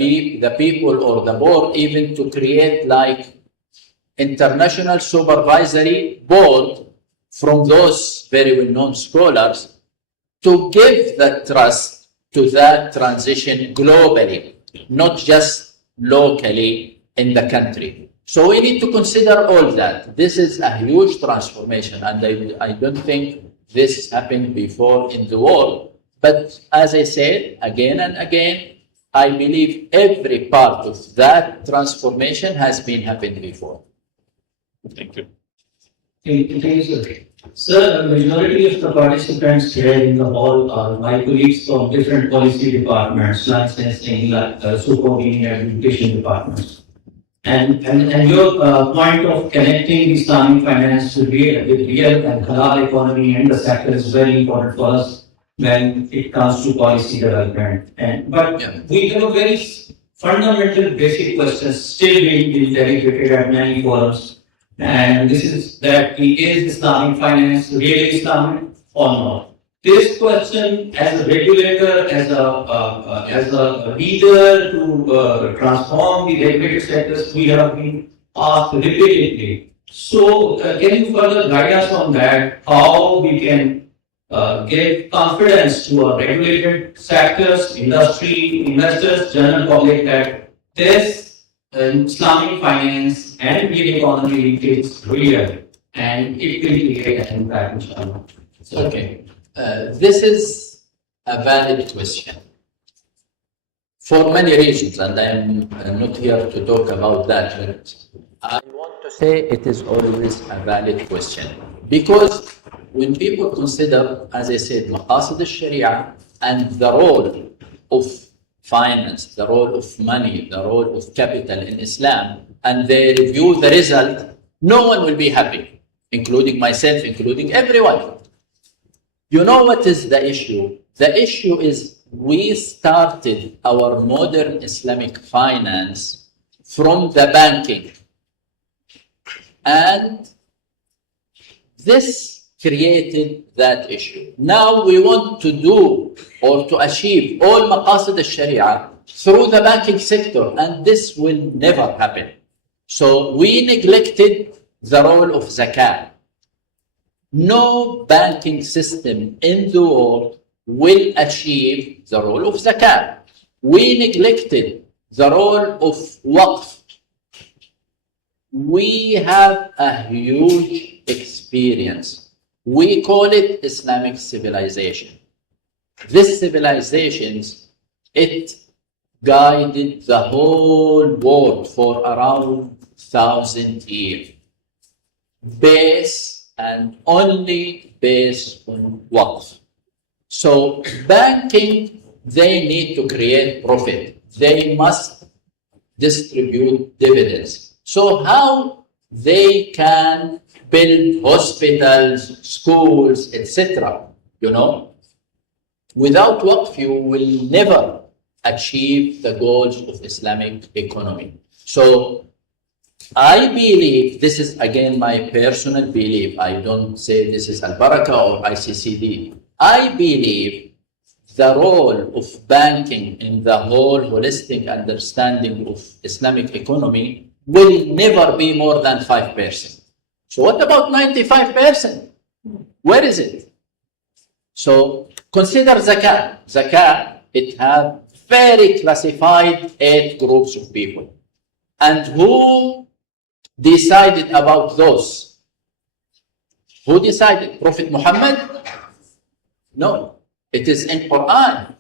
people or the board even to create like international supervisory board from those very well-known scholars to give the trust to that transition globally, not just locally in the country. So we need to consider all that. This is a huge transformation, and I don't think this happened before in the world. But as I said again and again, I believe every part of that transformation has been happened before. Thank you. Thank you, sir. Sir, the majority of the participants here in the hall are my colleagues from different policy departments, licensing, supervision, education departments. And your point of connecting Islamic finance with real and halal economy and the sector is very important for us when it comes to policy development. But we have a very fundamental basic question still being deliberated at many forums. And this is that is Islamic finance really Islamic or not? This question, as a regulator, as a leader to transform the regulated sectors, we have been asked repeatedly. So, can you further guide us on that? How we can give confidence to our regulated sectors, industry, investors, general public that this Islamic finance and real economy is real and it will create an impact, inshallah. Okay. This is a valid question for many reasons, and I'm not here to talk about that. But I want to say it is always a valid question because when people consider, as I said, maqasid al-Sharia and the role of finance, the role of money, the role of capital in Islam, and they review the result, no one will be happy, including myself, including everyone. You know what is the issue? The issue is we started our modern Islamic finance from the banking. And this created that issue. Now we want to do or to achieve all maqasid al-Sharia through the banking sector, and this will never happen. So we neglected the role of zakah. No banking system in the world will achieve the role of zakah. We neglected the role of waqf. we have a huge experience. We call it Islamic civilization. This civilization, it guided the whole world for around 1,000 years, based and only based on waqf. So banking, they need to create profit. They must distribute dividends. So how they can build hospitals, schools, etc. Without waqf, you will never achieve the goals of Islamic economy. So I believe, this is again my personal belief, I don't say this is Al-Baraka or ICCD. I believe the role of banking in the whole holistic understanding of Islamic economy will never be more than 5%. So what about 95%? Where is it? So consider zakat. Zakat, it has very classified 8 groups of people. And who decided about those? Who decided? Prophet Muhammad? No, it is in Quran.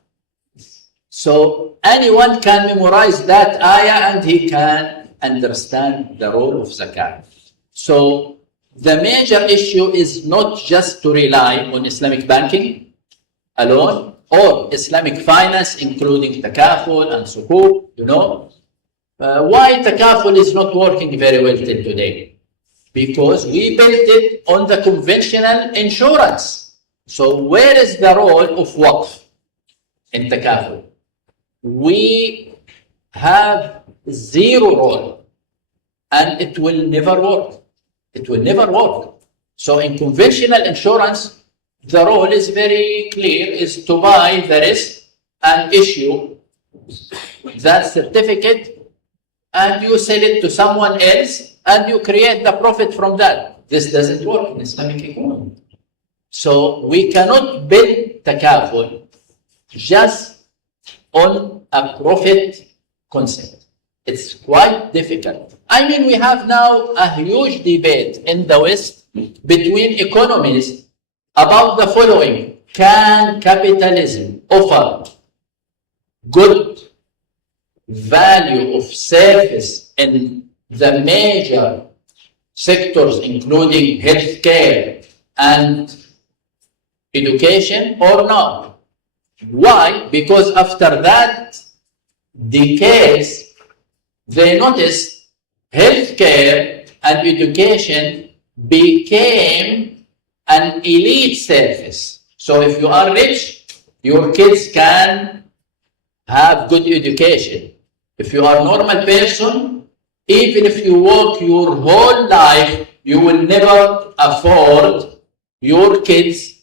So anyone can memorize that ayah and he can understand the role of zakat. So the major issue is not just to rely on Islamic banking alone or Islamic finance, including takaful and sukuk, why takaful is not working very well till today? Because we built it on the conventional insurance. So where is the role of waqf in takaful? We have zero role and it will never work. It will never work. So in conventional insurance, the role is very clear, is to buy the risk and issue that certificate and you sell it to someone else and you create the profit from that. This doesn't work in Islamic economy. So we cannot build takaful just on a profit concept. It's quite difficult. I mean, we have now a huge debate in the West between economies about the following. Can capitalism offer good value of service in the major sectors, including healthcare and education, or not? Why? Because after that decades, they noticed healthcare and education became an elite service. So if you are rich, your kids can have good education. If you are a normal person, even if you work your whole life, you will never afford your kids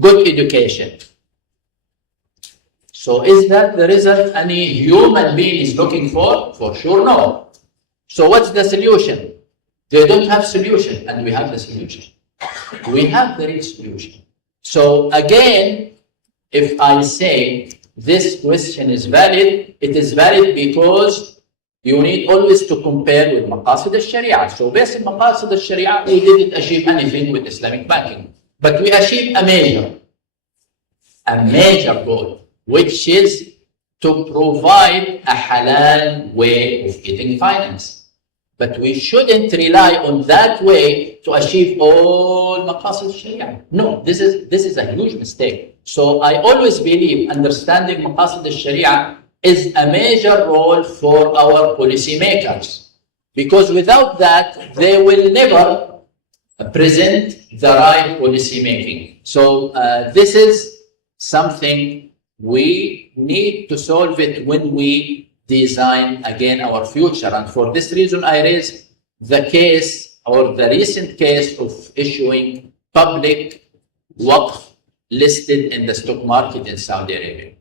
good education. So is that the result any human being is looking for? For sure, no. So what's the solution? They don't have solution, and we have the solution. We have the real solution. So again, if I say this question is valid, it is valid because you need always to compare with maqasid al-sharia. So based on maqasid al-sharia, we didn't achieve anything with Islamic banking, but we achieved a major goal, which is to provide a halal way of getting finance. But we shouldn't rely on that way to achieve all maqasid al-sharia. No, this is a huge mistake. So I always believe understanding maqasid al-sharia is a major role for our policymakers, because without that, they will never present the right policy making. So this is something we need to solve it when we design again our future. And for this reason, I raise the case or the recent case of issuing public waqf listed in the stock market in Saudi Arabia.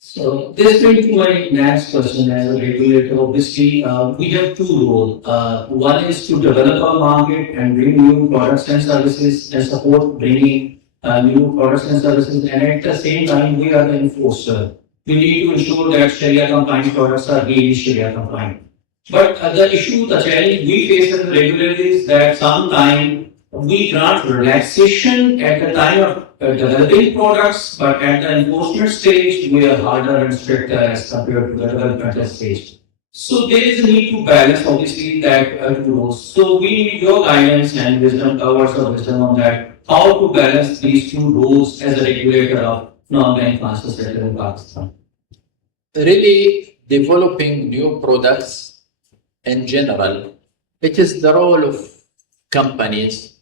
So this brings to my next question. As a regulator, obviously, we have two roles. One is to develop our market and bring new products and services and support bringing new products and services. And at the same time, we are the enforcer. We need to ensure that Sharia compliant products are really Sharia compliant. But the issue, the challenge we face as a regulator is that sometimes we grant relaxation at the time of developing products, but at the enforcement stage, we are harder and stricter as compared to the developmental stage. So there is a need to balance, obviously, that two roles. So we need your guidance and wisdom, hours of wisdom on that, how to balance these two roles as a regulator of non-bank financial sector in Pakistan. Really, developing new products in general, it is the role of companies,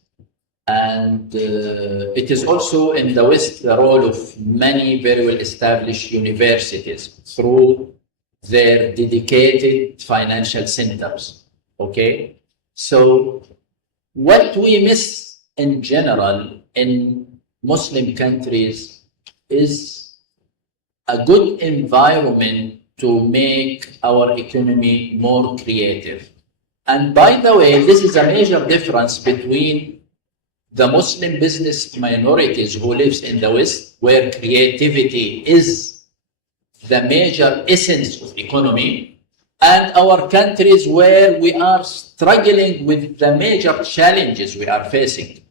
and it is also in the West the role of many very well established universities through their dedicated financial centers. Okay, so what we miss in general in Muslim countries is a good environment to make our economy more creative. And by the way, this is a major difference between the Muslim business minorities who lives in the West, where creativity is the major essence of economy, and our countries where we are struggling with the major challenges we are facing.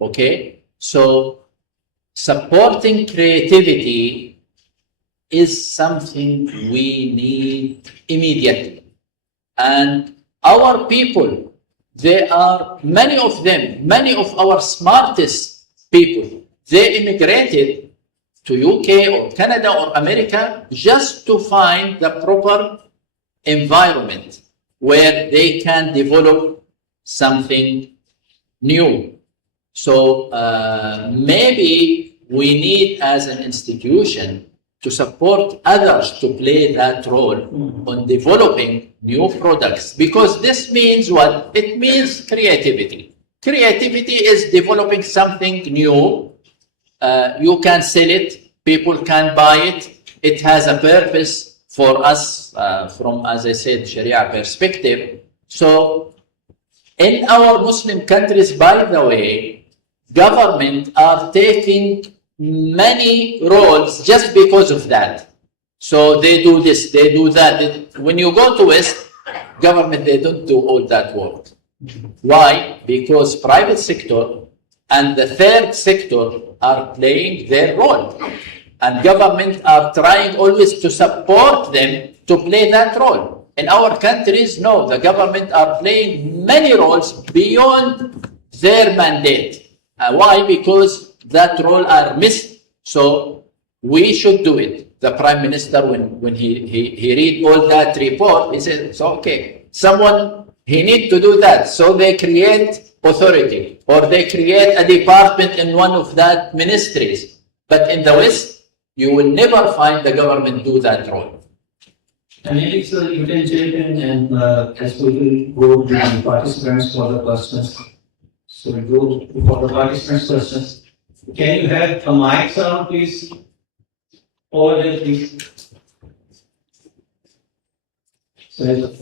Okay, so supporting creativity is something we need immediately. And our people, they are, many of them, many of our smartest people, they immigrated to UK or Canada or America just to find the proper environment where they can develop something new. So maybe we need, as an institution, to support others to play that role on developing new products, because this means what? It means creativity. Creativity is developing something new. You can sell it, people can buy it. It has a purpose for us from, as I said, Sharia perspective. So in our Muslim countries, by the way, government are taking many roles just because of that. So they do this, they do that. When you go to West, government, they don't do all that work. Why? Because private sector and the third sector are playing their role. And government are trying always to support them to play that role. In our countries, no, the government are playing many roles beyond their mandate. Why? Because that role are missed. So we should do it. The Prime Minister, when he read all that report, he said, so okay, someone, he need to do that. So they create authority, or they create a department in one of that ministries. But in the West, you will never find the government do that role. And maybe, sir, you can jump in and as we will go to the participants for the questions. So we go for the participants' questions. Can you have a mic sound, please? Over there, please. So,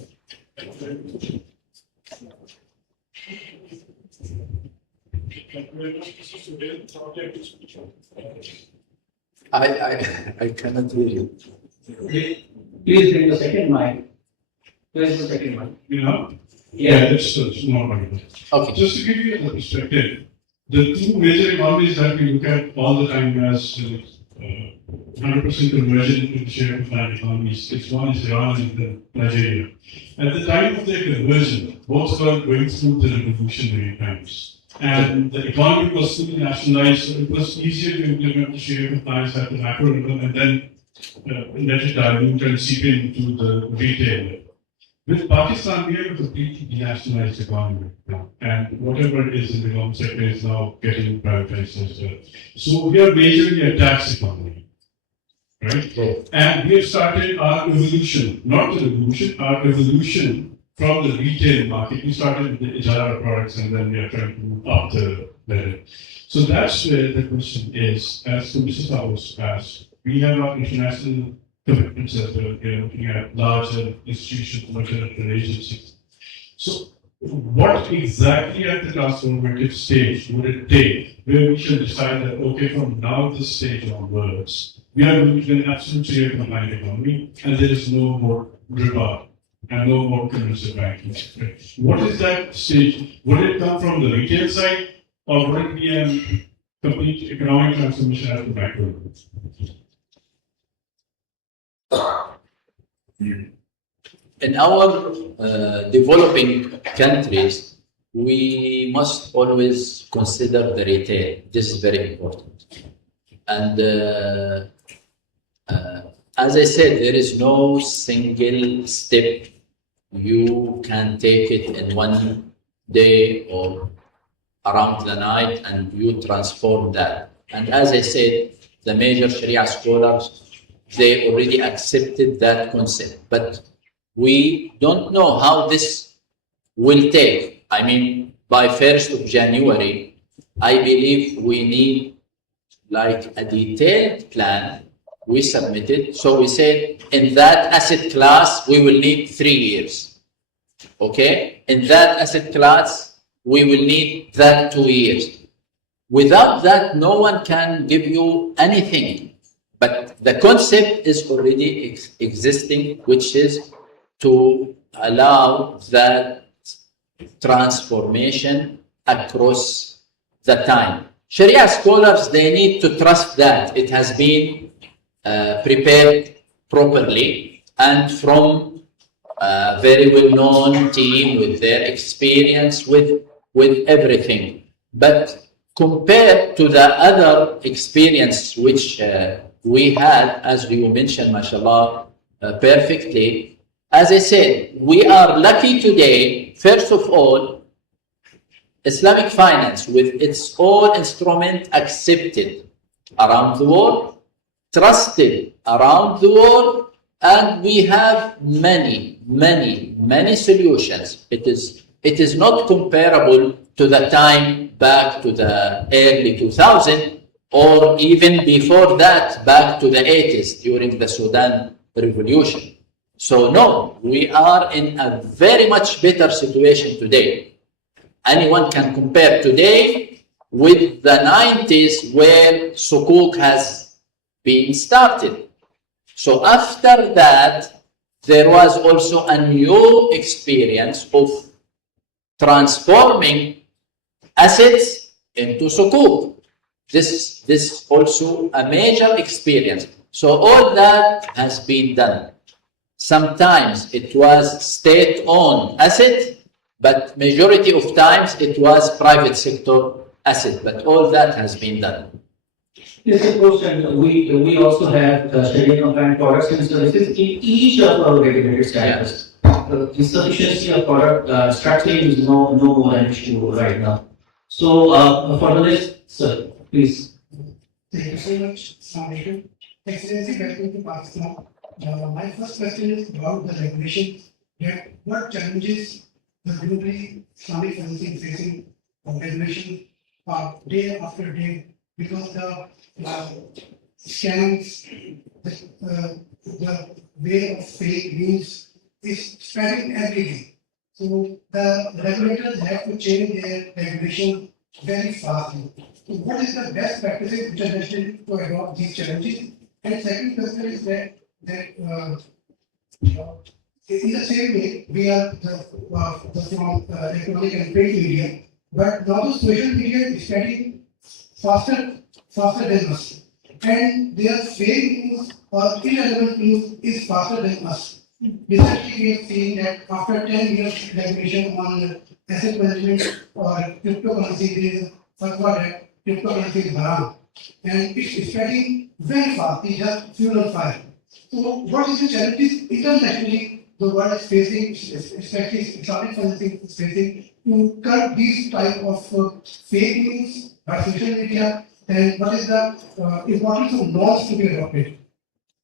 I cannot hear you. please bring the second mic. Where's the second mic? You know? Yeah. It's more like that. Okay. Just to give you a perspective, the two major economies that we look at all the time as 100% conversion into the share of that economies, one is Iran and then Nigeria. At the time of their conversion, both were going through the revolutionary times. And the economy was fully nationalized, so it was easier to implement the share of clients at the macro level and then let it dilute and seep into the retail. With Pakistan, we have a completely denationalized economy now, and whatever is in the government sector is now getting privatized as well. So we are majorly a tax economy, right? And we have started our evolution, not the revolution, our evolution from the retail market. We started with the Ijara products, and then we are trying to move up the ladder. So that's where the question is, as to Mrs. House asked. We have our international commitments as well. We are looking at larger institutions, multilateral agencies. So, what exactly at the transformative stage would it take where we should decide that, okay, from now this stage onwards, we are going to an absolute share compliant economy and there is no more riba and no more commercial banking. What is that stage? Would it come from the retail side, or would it be a complete economic transformation at the macro level? In our developing countries, we must always consider the retail. This is very important. And as I said, there is no single step you can take it in one day or around the night and you transform that. And as I said, the major Sharia scholars, they already accepted that concept. But we don't know how this will take. I mean, by 1st of January, I believe we need like a detailed plan. We submitted. So we said in that asset class, we will need 3 years. Okay? In that asset class, we will need that 2 years. Without that, no one can give you anything. But the concept is already existing, which is to allow that transformation across the time. Sharia scholars, they need to trust that it has been prepared properly and from a very well-known team with their experience with everything. But compared to the other experience which we had, as you mentioned, mashallah, perfectly, as I said, we are lucky today, first of all, Islamic finance with its own instrument accepted around the world, trusted around the world, and we have many solutions. It is not comparable to the time back to the early 2000s or even before that back to the 80s during the Sudan revolution. So no, we are in a very much better situation today. Anyone can compare today with the 90s where Sukuk has been started. So after that, there was also a new experience of transforming assets into Sukuk. This is also a major experience. So all that has been done. Sometimes it was state-owned asset, but majority of times it was private sector asset. But all that has been done. Yes, of course, and we also have Sharia compliant products and services in each of our regulated status. The sufficiency of product structuring is no more an issue right now. So for the next, sir, please. Thank you so much. Assalamualaikum. Excellency, welcome to Pakistan. My first question is about the regulation. What challenges the globally Islamic financing facing regulation day after day, because the scams, the way of fake news is spreading every day. So the regulators have to change their regulation very fast. So what is the best practices which are necessary to adopt these challenges? And second question is that in the same way, we are from economic and print media, but now the social media is spreading faster than us, and their fake news or irrelevant news is faster than us. Recently, we have seen that after 10 years regulation on asset management or cryptocurrency, there is a fatwa that cryptocurrency is haram, and it's spreading very fast. It has fuel on fire. So, what is the challenges internationally the world is facing, especially Islamic financing is facing, to curb these type of fake news by social media, and what is the importance of laws to be adopted?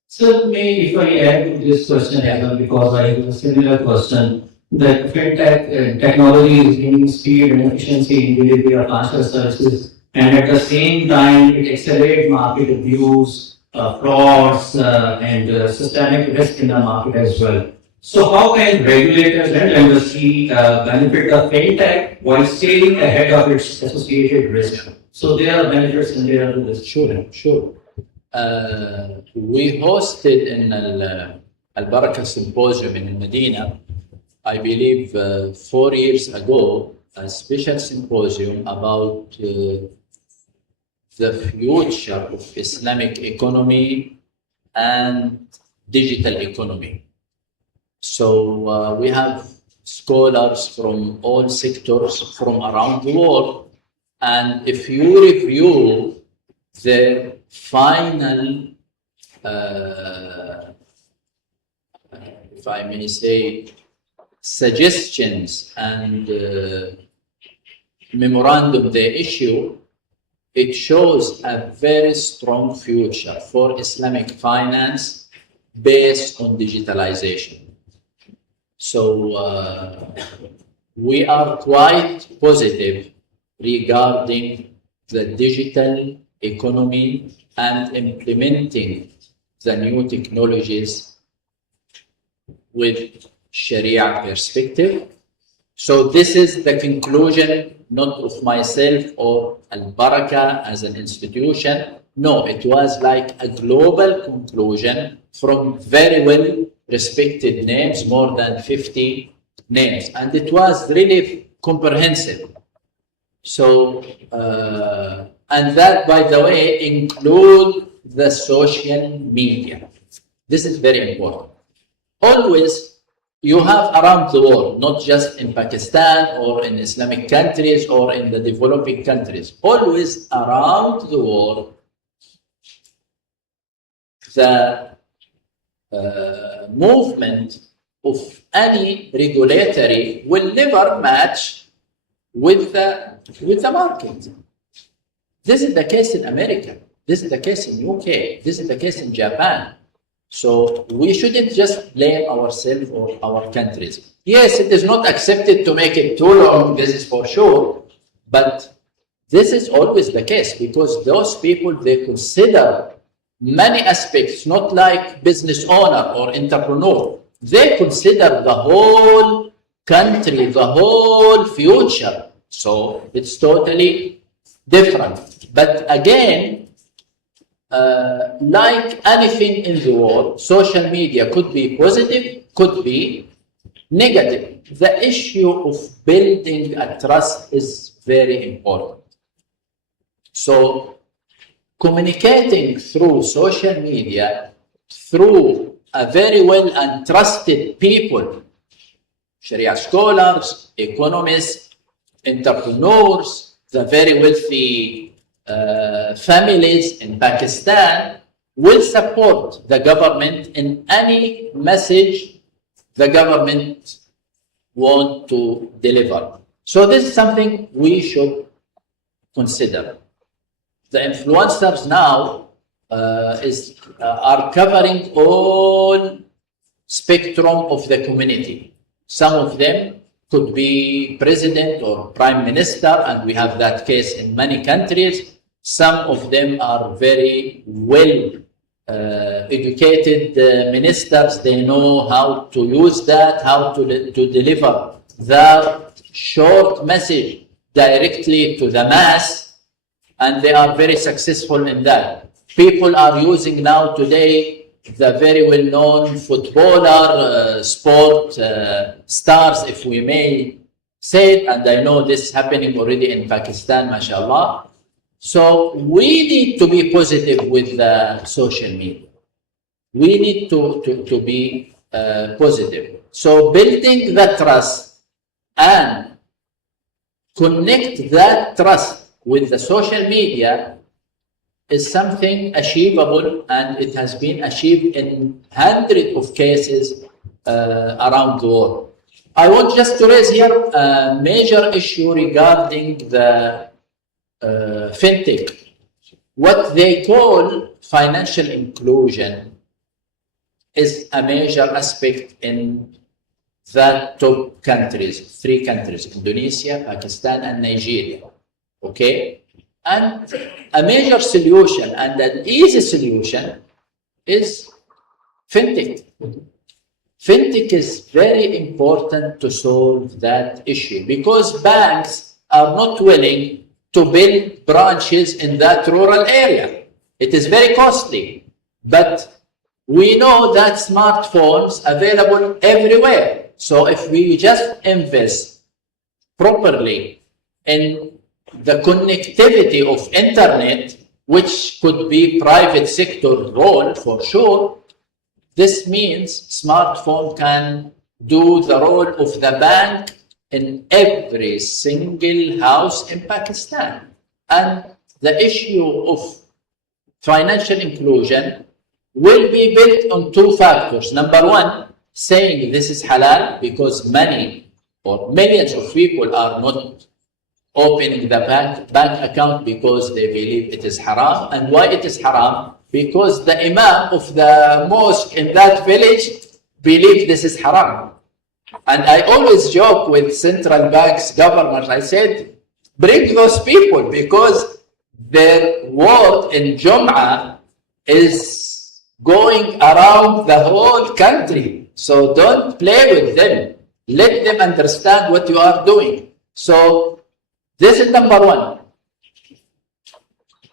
Sir, if I add to this question as well, because I have a similar question, that fintech technology is gaining speed and efficiency in delivery of financial services, and at the same time, it accelerates market abuse, frauds, and systemic risk in the market as well. So how can regulators and industry benefit the fintech while staying ahead of its associated risk? So there are benefits and there are risks. Sure. We hosted in Al Baraka Symposium in Medina I believe 4 years ago, a special symposium about the future of Islamic economy and digital economy. So we have scholars from all sectors from around the world, and if you review their final, if I may say, suggestions and memorandum they issue, it shows a very strong future for Islamic finance based on digitalization. So we are quite positive regarding the digital economy and implementing the new technologies with Sharia perspective. So this is the conclusion, not of myself or Al-Baraka as an institution. No, it was like a global conclusion from very well respected names, more than 50 names. And it was really comprehensive. So, and that, by the way, include the social media. This is very important. Always, you have around the world, not just in Pakistan or in Islamic countries or in the developing countries, always around the world, the movement of any regulatory will never match with the market. This is the case in America. This is the case in UK. This is the case in Japan. So we shouldn't just blame ourselves or our countries. Yes, it is not accepted to make it too long, this is for sure, but this is always the case because those people, they consider many aspects, not like business owner or entrepreneur. They consider the whole country, the whole future. So it's totally different. But again, like anything in the world, social media could be positive, could be negative. The issue of building a trust is very important. So communicating through social media, through a very well and trusted people, Sharia scholars, economists, entrepreneurs, the very wealthy families in Pakistan will support the government in any message the government want to deliver. So this is something we should consider. The influencers now are covering all spectrum of the community. Some of them could be president or prime minister, and we have that case in many countries. Some of them are very well educated ministers. They know how to use that, how to deliver their short message directly to the mass, and they are very successful in that. People are using now today the very well-known footballer, sport stars, if we may say it, and I know this is happening already in Pakistan, mashallah. So we need to be positive with the social media. We need to be positive. So building the trust and connect that trust with the social media is something achievable, and it has been achieved in hundreds of cases around the world. I want just to raise here a major issue regarding the fintech. What they call financial inclusion is a major aspect in the top countries, 3 countries, Indonesia, Pakistan, and Nigeria. Okay? And a major solution and an easy solution is fintech. Fintech is very important to solve that issue because banks are not willing to build branches in that rural area. It is very costly, but we know that smartphones available everywhere. So if we just invest properly in the connectivity of internet, which could be private sector role for sure, this means smartphone can do the role of the bank in every single house in Pakistan. And the issue of financial inclusion will be built on two factors. Number one, saying this is halal because many or millions of people are not opening the bank account because they believe it is haram. And why it is haram? Because the imam of the mosque in that village believe this is haram. And I always joke with central banks governors. I said, bring those people because their word in Jum'ah is going around the whole country. So don't play with them. Let them understand what you are doing. So this is number one.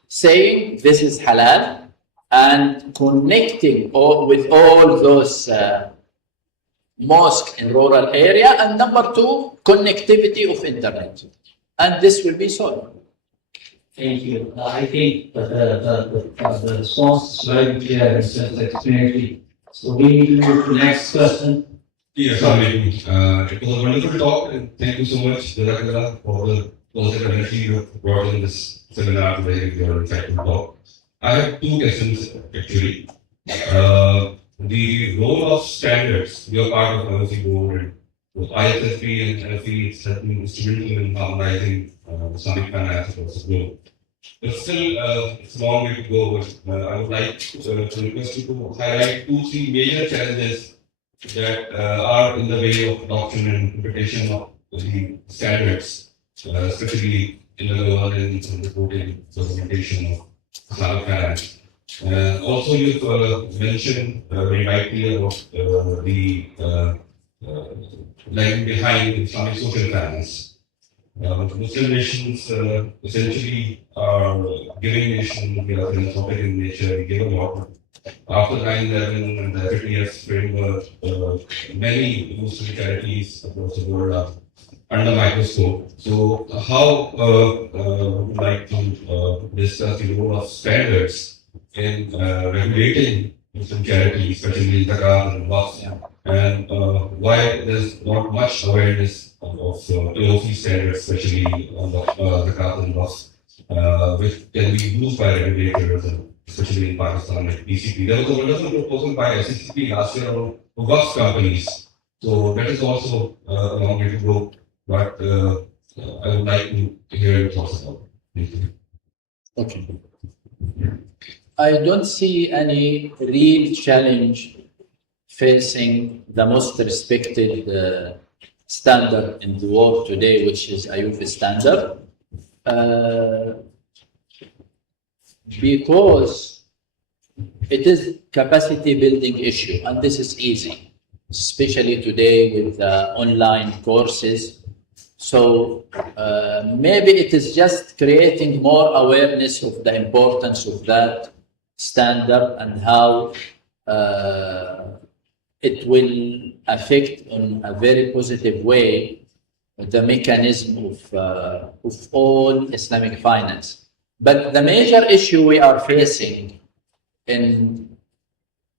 Saying this is halal and connecting with all those mosques in rural area. And number two, connectivity of internet. And this will be solved. Thank you. I think the response is very clear and self-explanatory. So we need to move to the next question. Yes, it was a wonderful talk, and thank you so much, Jazakallah, for the positive energy you have brought in this seminar today with your insightful talk. I have two questions actually. The role of standards, you are part of policy board, and both ISSP and NFE have been instrumental in harmonizing Islamic finance across the globe. But still, it's a long way to go. But I would like to request you to highlight 2-3 major challenges that are in the way of adoption and interpretation of the standards, especially in the governance and reporting documentation of Islamic finance. Also, you've mentioned very rightly about the lagging behind Islamic social finance. Muslim nations essentially are giving nations, they are philanthropic in nature, they give a lot. After 9/11 and the FATF framework, many Muslim charities across the world are under microscope. So, how would you like to discuss the role of standards in regulating Muslim charities, especially zakat and waqf, and why there's not much awareness of AOC standards, especially on the zakat and waqf, which can be used by regulators, especially in Pakistan, like PCP. There was a wonderful proposal by SECP last year on waqf companies. So that is also a long way to go. But I would like to hear your thoughts about it. Thank you. Okay. I don't see any real challenge facing the most respected standard in the world today, which is IUF standard, because it is capacity building issue, and this is easy, especially today with online courses. So maybe it is just creating more awareness of the importance of that standard and how it will affect in a very positive way the mechanism of all Islamic finance. But the major issue we are facing in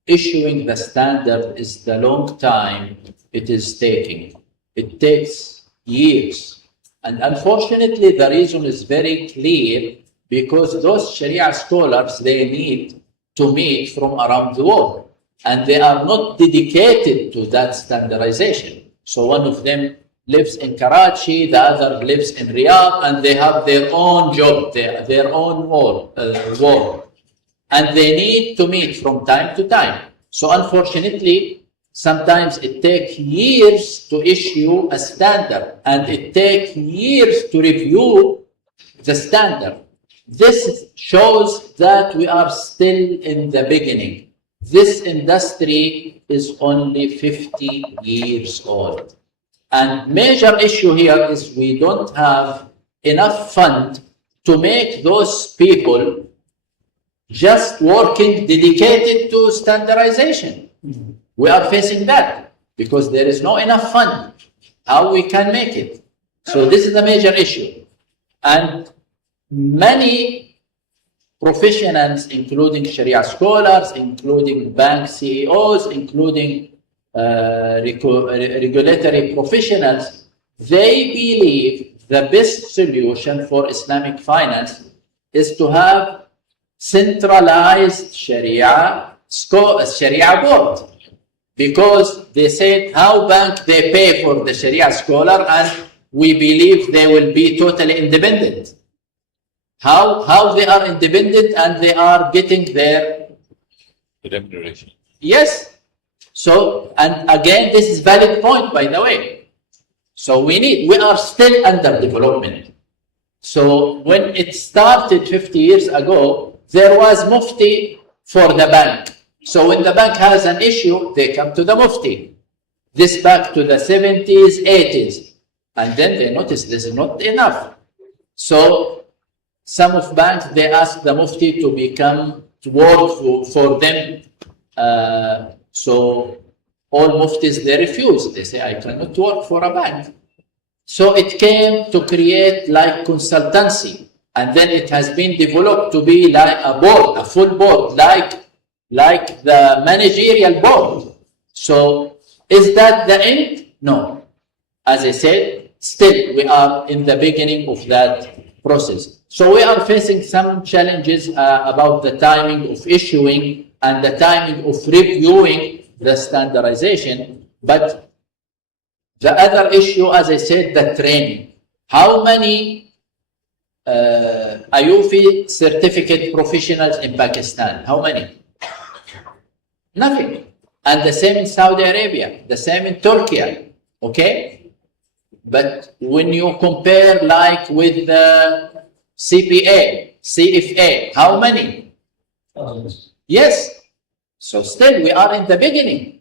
issuing the standard is the long time it is taking. It takes years. And unfortunately, the reason is very clear because those Sharia scholars, they need to meet from around the world. And they are not dedicated to that standardization. So one of them lives in Karachi, the other lives in Riyadh, and they have their own job, their own work. And they need to meet from time to time. So unfortunately, sometimes it takes years to issue a standard, and it takes years to review the standard. This shows that we are still in the beginning. This industry is only 50 years old. And major issue here is we don't have enough fund to make those people just working dedicated to standardization. We are facing that. because there is no enough fund. How we can make it? So this is a major issue. And many professionals, including Sharia scholars, including bank CEOs, including regulatory professionals, they believe the best solution for Islamic finance is to have centralized Sharia board, because they said how bank they pay for the Sharia scholar and we believe they will be totally independent. How they are independent and they are getting their remuneration. Yes. So, and again, this is valid point, by the way. So we are still under development. So when it started 50 years ago, there was Mufti for the bank. So when the bank has an issue, they come to the Mufti. This back to the 70s, 80s. And then they notice this is not enough. So some of banks, they ask the Mufti to work for them. So all Muftis, they refuse. They say, I cannot work for a bank. So it came to create like consultancy. And then it has been developed to be like a board, a full board, like the managerial board. So is that the end? No. As I said, still we are in the beginning of that process. So we are facing some challenges about the timing of issuing and the timing of reviewing the standardization. But the other issue, as I said, the training. How many IUFI certificate professionals in Pakistan? How many? Nothing. And the same in Saudi Arabia, the same in Turkey, okay? But when you compare like with the CPA, CFA, how many? Yes. So still we are in the beginning.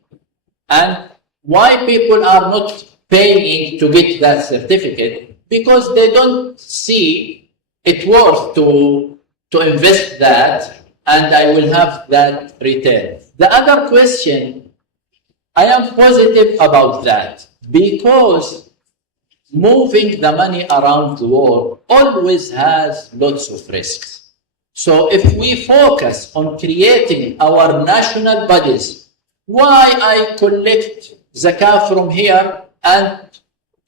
And why people are not paying to get that certificate? Because they don't see it worth to invest that, and I will have that return. The other question, I am positive about that, because moving the money around the world always has lots of risks. So if we focus on creating our national bodies, why I collect zakah from here and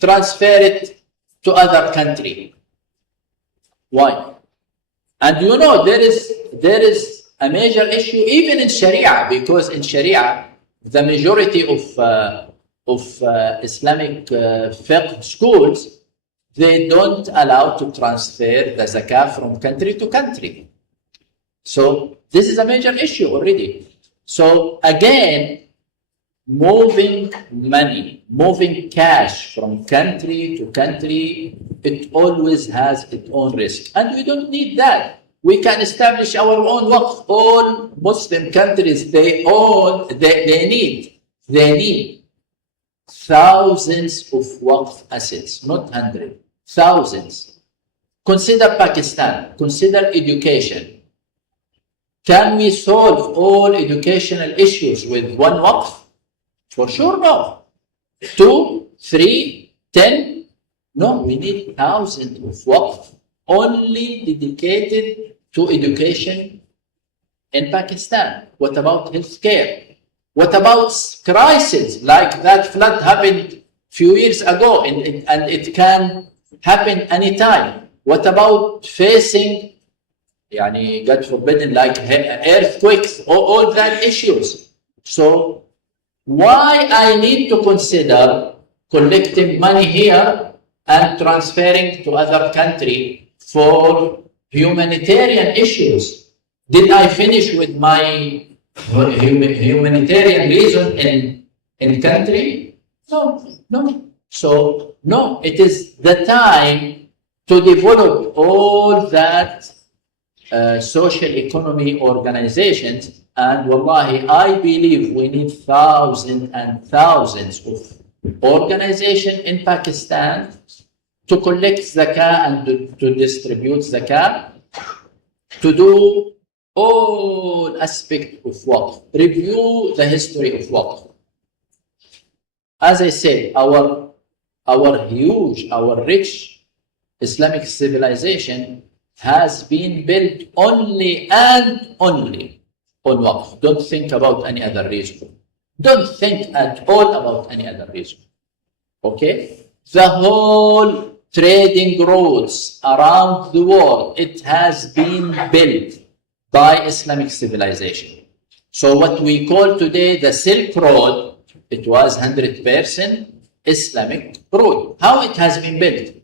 transfer it to other country? Why? And you know, there is a major issue even in Sharia, because in Sharia, the majority of Islamic fiqh schools, they don't allow to transfer the zakah from country to country. So this is a major issue already. So again, moving money, moving cash from country to country, it always has its own risk. And we don't need that. We can establish our own waqf. All Muslim countries, they need thousands of waqf assets, not hundreds, thousands. Consider Pakistan, consider education. Can we solve all educational issues with one waqf? For sure, no. 2, 3, 10? No, we need thousands of waqf only dedicated to education in Pakistan. What about healthcare? What about crises like that flood happened few years ago and it can happen anytime? What about facing, God forbid, like earthquakes, all that issues? So why I need to consider collecting money here and transferring to other country for humanitarian issues? Did I finish with my humanitarian reason in country? No. So no, it is the time to develop all that social economy organizations. And wallahi, I believe we need thousands and thousands of organizations in Pakistan to collect zakah and to distribute zakah, to do all aspects of waqf, review the history of waqf. as I said, our rich Islamic civilization has been built only and only on Waqf. Don't think about any other reason. Don't think at all about any other reason. Okay? The whole trading routes around the world, it has been built by Islamic civilization. So what we call today the Silk Road, it was 100% Islamic road. How it has been built?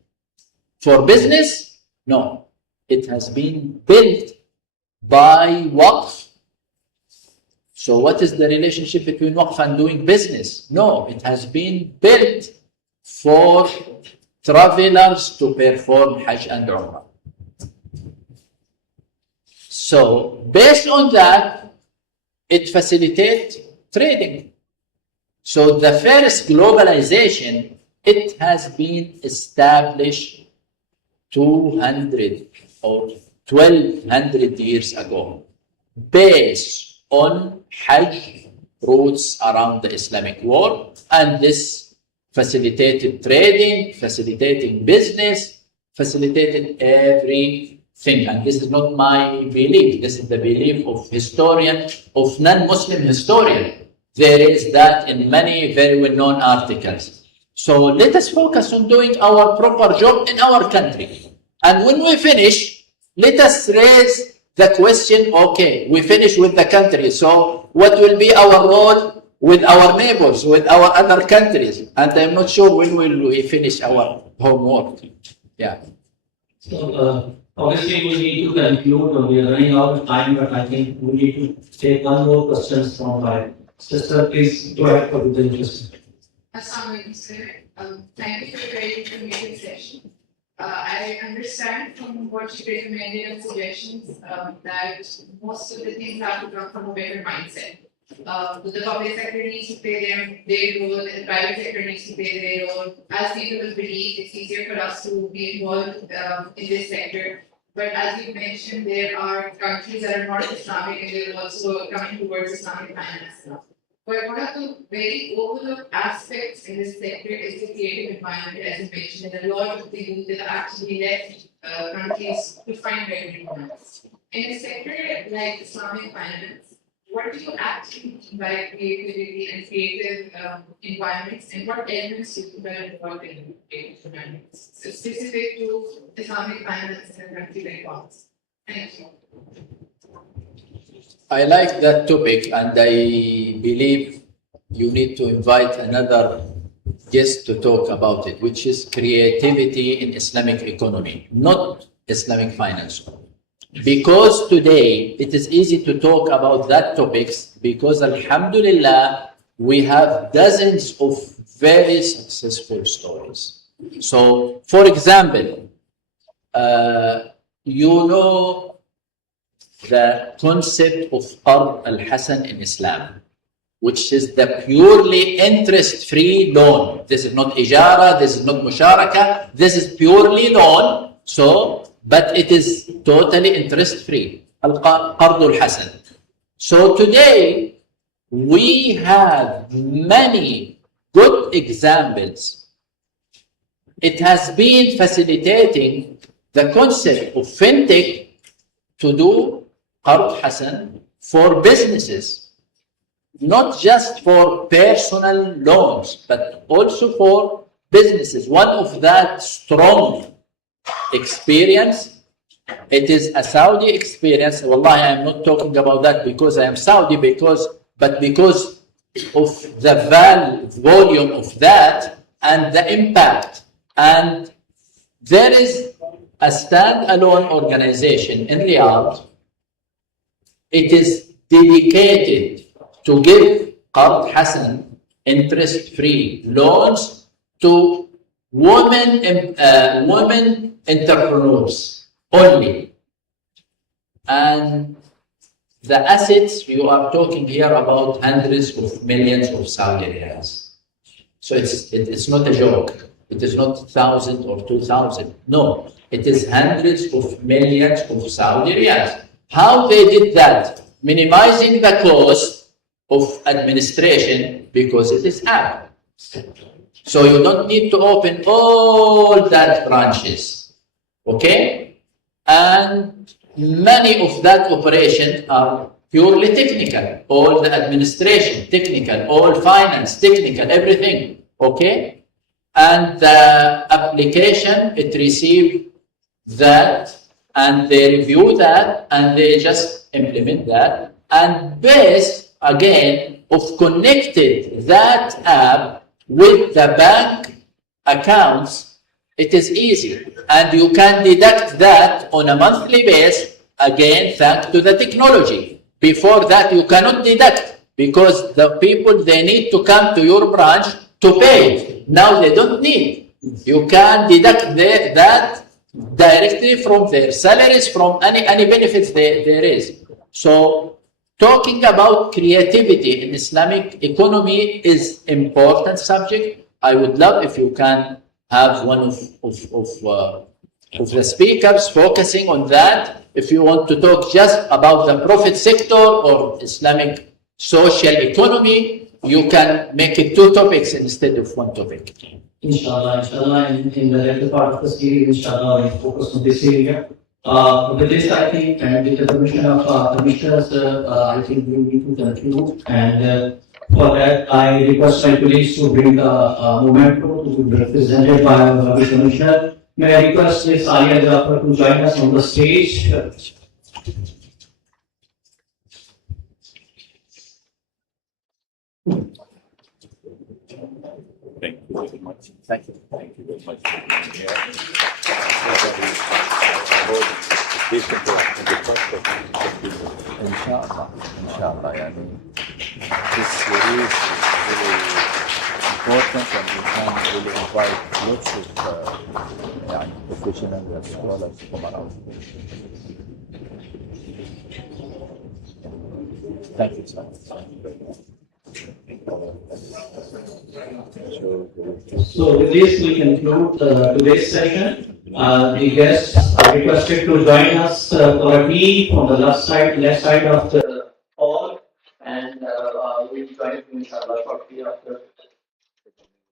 For business? No. It has been built by Waqf. So what is the relationship between Waqf and doing business? No, it has been built for travelers to perform Hajj and Umrah. So based on that, it facilitates trading. So the first globalization, it has been established 200 or 1200 years ago, based on Hajj routes around the Islamic world, and this facilitated trading, facilitating business, facilitated everything. And this is not my belief, this is the belief of historian, of non-Muslim historian. There is that in many very well-known articles. So let us focus on doing our proper job in our country. And when we finish, let us raise the question, okay, we finish with the country, so what will be our role with our neighbors, with our other countries? And I'm not sure when will we finish our homework. Yeah. So, obviously, we need to conclude. We are running out of time, but I think we need to take one more question from my sister. Please go ahead for the interest. Assalamualaikum, sir. Thank you for a very informative session. I understand from what you recommended and suggestions that most of the things have to come from a better mindset. The public sector needs to play their role, and the private sector needs to play their role. As people will believe, it's easier for us to be involved in this sector. But as you mentioned, there are countries that are not Islamic and they're also coming towards Islamic finance now. But one of the very overlooked aspects in this sector is the creative environment, as you mentioned, and a lot of the youth that actually left countries to find better environments. In a sector like Islamic finance, what do you actually mean by creativity and creative environments, and what elements do you develop involved in creative environments? So specific to Islamic finance in a country like ours. Thank you. I like that topic, and I believe you need to invite another guest to talk about it, which is creativity in Islamic economy, not Islamic finance. Because today it is easy to talk about that topics because Alhamdulillah, we have dozens of very successful stories. So, for example, you know the concept of Qard al-Hasan in Islam, which is the purely interest-free loan. This is not ijara, this is not musharaka, this is purely loan. So, but it is totally interest-free. Qard al-Hasan. So today, we have many good examples. It has been facilitating the concept of fintech to do Qard Hasan for businesses, not just for personal loans, but also for businesses. One of that strong experience, it is a Saudi experience. Wallahi, I am not talking about that because I am Saudi, but because of the volume of that and the impact. And there is a standalone organization in Riyadh. It is dedicated to give Qard Hasan interest-free loans to women entrepreneurs only. And the assets, you are talking here about hundreds of millions of Saudi riyals. So it's not a joke. It is not 1,000 or 2,000. No, it is hundreds of millions of Saudi riyals. How they did that? Minimizing the cost of administration because it is app. So you don't need to open all that branches, okay? And many of that operations are purely technical, all the administration, technical, all finance, technical, everything, okay? And the application, it receives that, and they review that, and they just implement that, and based, again, of connected that app with the bank accounts, it is easy. And you can deduct that on a monthly basis, again, thanks to the technology. Before that, you cannot deduct because the people, they need to come to your branch to pay. Now they don't need. You can deduct that directly from their salaries, from any benefits there is. So talking about creativity in Islamic economy is important subject. I would love if you can have one of the speakers focusing on that. If you want to talk just about the profit sector or Islamic social economy, you can make it two topics instead of one topic. Inshallah, in the later part of the series, inshallah, we'll focus on this area. With this, I think, and with the permission of commissioners, I think we need to conclude. And for that, I request my colleagues to bring the memento to be represented by the commissioner. May I request Ms. Alia Jafar to join us on the stage? Thank you very much. Thank you. Thank you very much for being here. Inshallah, yani, this series is very important and we can really invite lots of professionals and scholars from around. Thank you so much. So with this, we conclude today's session. The guests are requested to join us for a tea from the left side of the hall, and we'll join you inshallah shortly after.